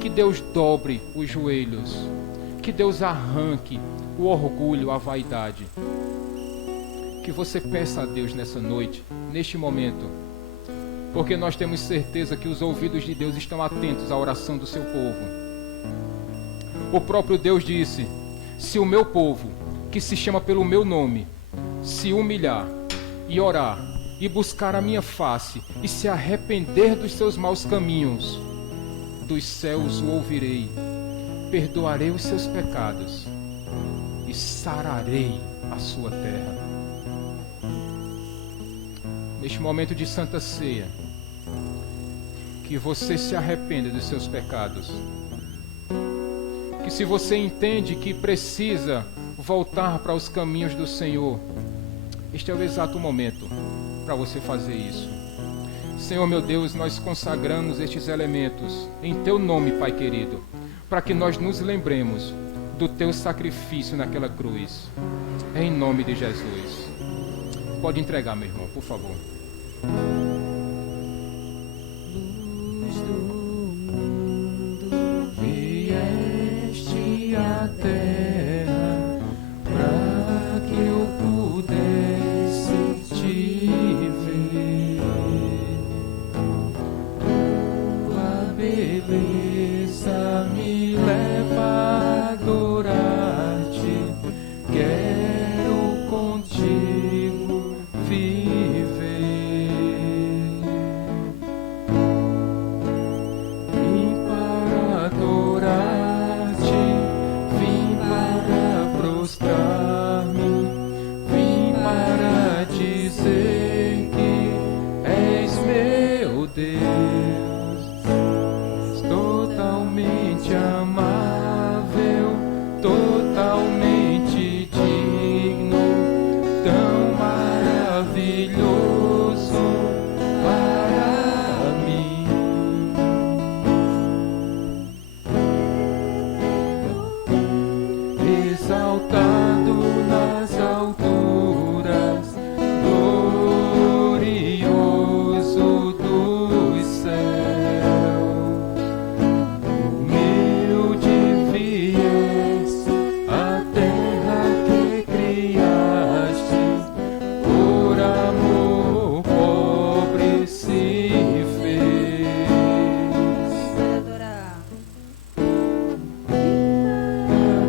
que Deus dobre os joelhos, que Deus arranque o orgulho, a vaidade, que você peça a Deus nessa noite, neste momento, porque nós temos certeza que os ouvidos de Deus estão atentos à oração do seu povo. O próprio Deus disse: se o meu povo, que se chama pelo meu nome, se humilhar e orar e buscar a minha face e se arrepender dos seus maus caminhos, dos céus o ouvirei, perdoarei os seus pecados e sararei a sua terra. Neste momento de Santa Ceia, que você se arrependa dos seus pecados, que se você entende que precisa voltar para os caminhos do Senhor, este é o exato momento para você fazer isso. Senhor meu Deus, nós consagramos estes elementos em Teu nome, Pai querido, para que nós nos lembremos do Teu sacrifício naquela cruz, em nome de Jesus. Pode entregar, meu irmão, por favor. Luz do mundo, vieste à terra para que eu pudesse te ver. Tua beleza me leva a adorar-te. Quero contigo viver. Vim para adorar-te, vim para prostrar-me, vim para dizer que és meu Deus. Estou exaltado nas alturas, glorioso dos céus. Humilde vies a terra que criaste, por amor pobre se fez. Vai adorar.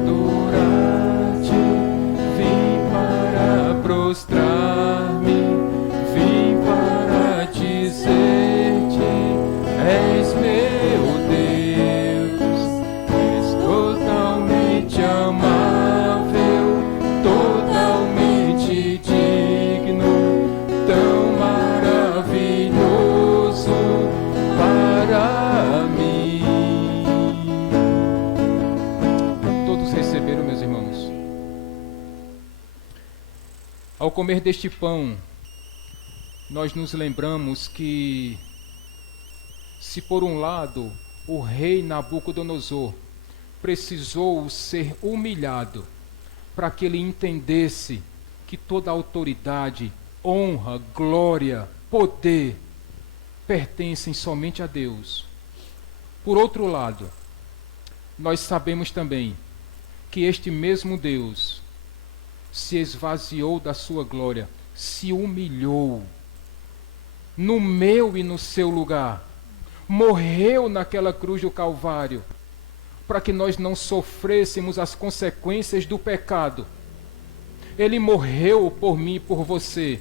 Adorar-te, vim para prostrar-me, vim para dizer-te: és meu Deus, és totalmente amável, totalmente digno, tão maravilhoso para mim. Todos receberam, meus irmãos? Ao comer deste pão, nós nos lembramos que, se por um lado o rei Nabucodonosor precisou ser humilhado para que ele entendesse que toda autoridade, honra, glória, poder pertencem somente a Deus. Por outro lado, nós sabemos também que este mesmo Deus se esvaziou da sua glória, se humilhou no meu e no seu lugar, morreu naquela cruz do Calvário, para que nós não sofrêssemos as consequências do pecado. Ele morreu por mim e por você,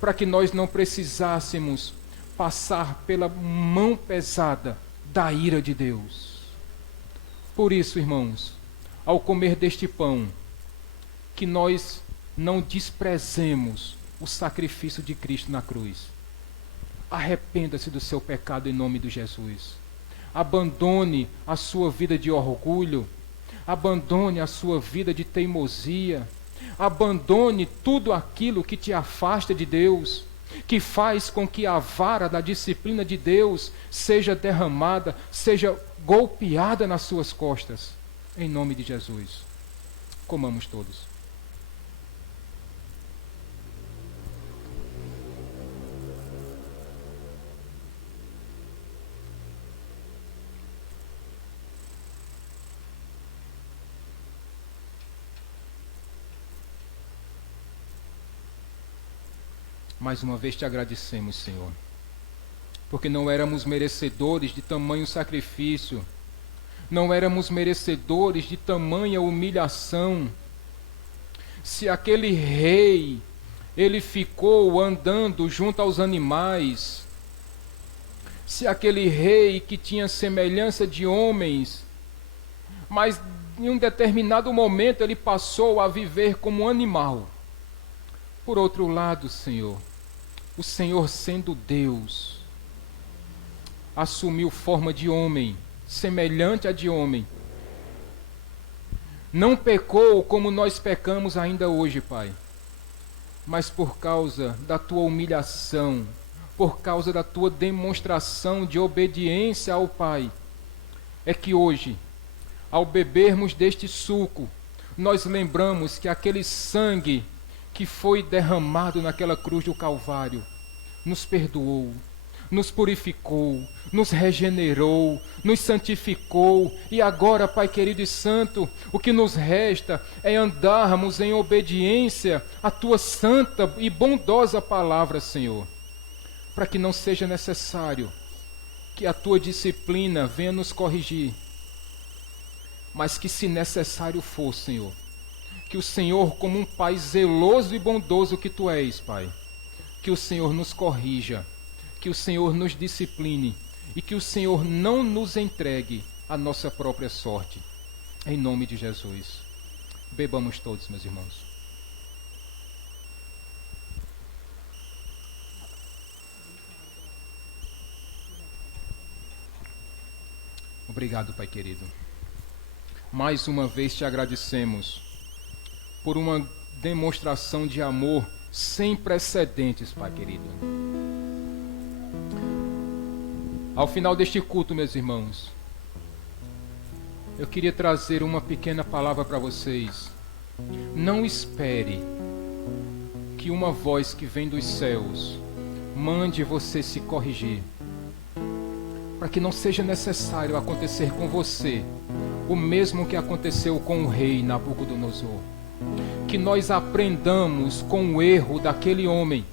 para que nós não precisássemos passar pela mão pesada da ira de Deus. Por isso, irmãos, ao comer deste pão, que nós não desprezemos o sacrifício de Cristo na cruz. Arrependa-se do seu pecado em nome de Jesus. Abandone a sua vida de orgulho, abandone a sua vida de teimosia, abandone tudo aquilo que te afasta de Deus, que faz com que a vara da disciplina de Deus seja derramada, seja golpeada nas suas costas, em nome de Jesus. Comamos todos. Mais uma vez te agradecemos, Senhor, porque não éramos merecedores de tamanho sacrifício, não éramos merecedores de tamanha humilhação. Se aquele rei, ele ficou andando junto aos animais, se aquele rei que tinha semelhança de homens, mas em um determinado momento ele passou a viver como animal. Por outro lado, Senhor, o Senhor, sendo Deus, assumiu forma de homem, semelhante a de homem. Não pecou como nós pecamos ainda hoje, Pai, mas por causa da tua humilhação, por causa da tua demonstração de obediência ao Pai, é que hoje, ao bebermos deste suco, nós lembramos que aquele sangue que foi derramado naquela cruz do Calvário nos perdoou, nos purificou, nos regenerou, nos santificou, e agora, Pai querido e santo, o que nos resta é andarmos em obediência à tua santa e bondosa palavra, Senhor, para que não seja necessário que a tua disciplina venha nos corrigir, mas que, se necessário for, Senhor, que o Senhor, como um Pai zeloso e bondoso que tu és, Pai, que o Senhor nos corrija, que o Senhor nos discipline e que o Senhor não nos entregue a nossa própria sorte. Em nome de Jesus. Bebamos todos, meus irmãos. Obrigado, Pai querido. Mais uma vez te agradecemos por uma demonstração de amor sem precedentes, Pai querido. Ao final deste culto, meus irmãos, eu queria trazer uma pequena palavra para vocês. Não espere que uma voz que vem dos céus mande você se corrigir, para que não seja necessário acontecer com você o mesmo que aconteceu com o rei Nabucodonosor. Que nós aprendamos com o erro daquele homem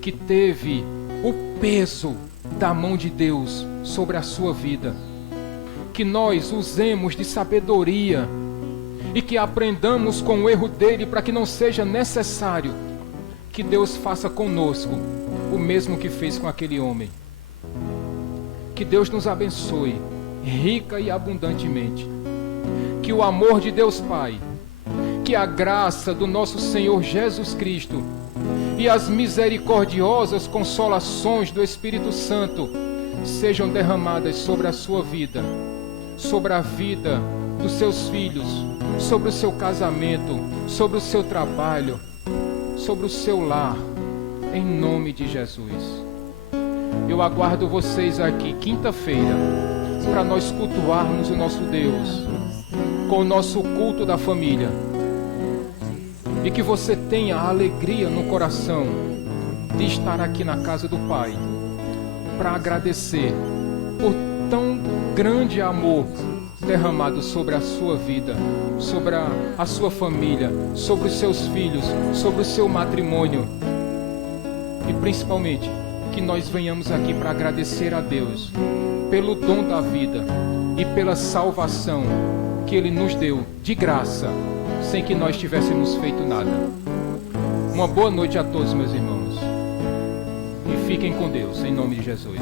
que teve o peso da mão de Deus sobre a sua vida. Que nós usemos de sabedoria e que aprendamos com o erro dele, para que não seja necessário que Deus faça conosco o mesmo que fez com aquele homem. Que Deus nos abençoe rica e abundantemente. Que o amor de Deus Pai, que a graça do nosso Senhor Jesus Cristo e as misericordiosas consolações do Espírito Santo sejam derramadas sobre a sua vida, sobre a vida dos seus filhos, sobre o seu casamento, sobre o seu trabalho, sobre o seu lar, em nome de Jesus. Eu aguardo vocês aqui quinta-feira para nós cultuarmos o nosso Deus com o nosso culto da família. E que você tenha a alegria no coração de estar aqui na casa do Pai para agradecer por tão grande amor derramado sobre a sua vida, sobre a sua família, sobre os seus filhos, sobre o seu matrimônio. E principalmente que nós venhamos aqui para agradecer a Deus pelo dom da vida e pela salvação que Ele nos deu de graça, sem que nós tivéssemos feito nada. Uma boa noite a todos, meus irmãos. E fiquem com Deus, em nome de Jesus.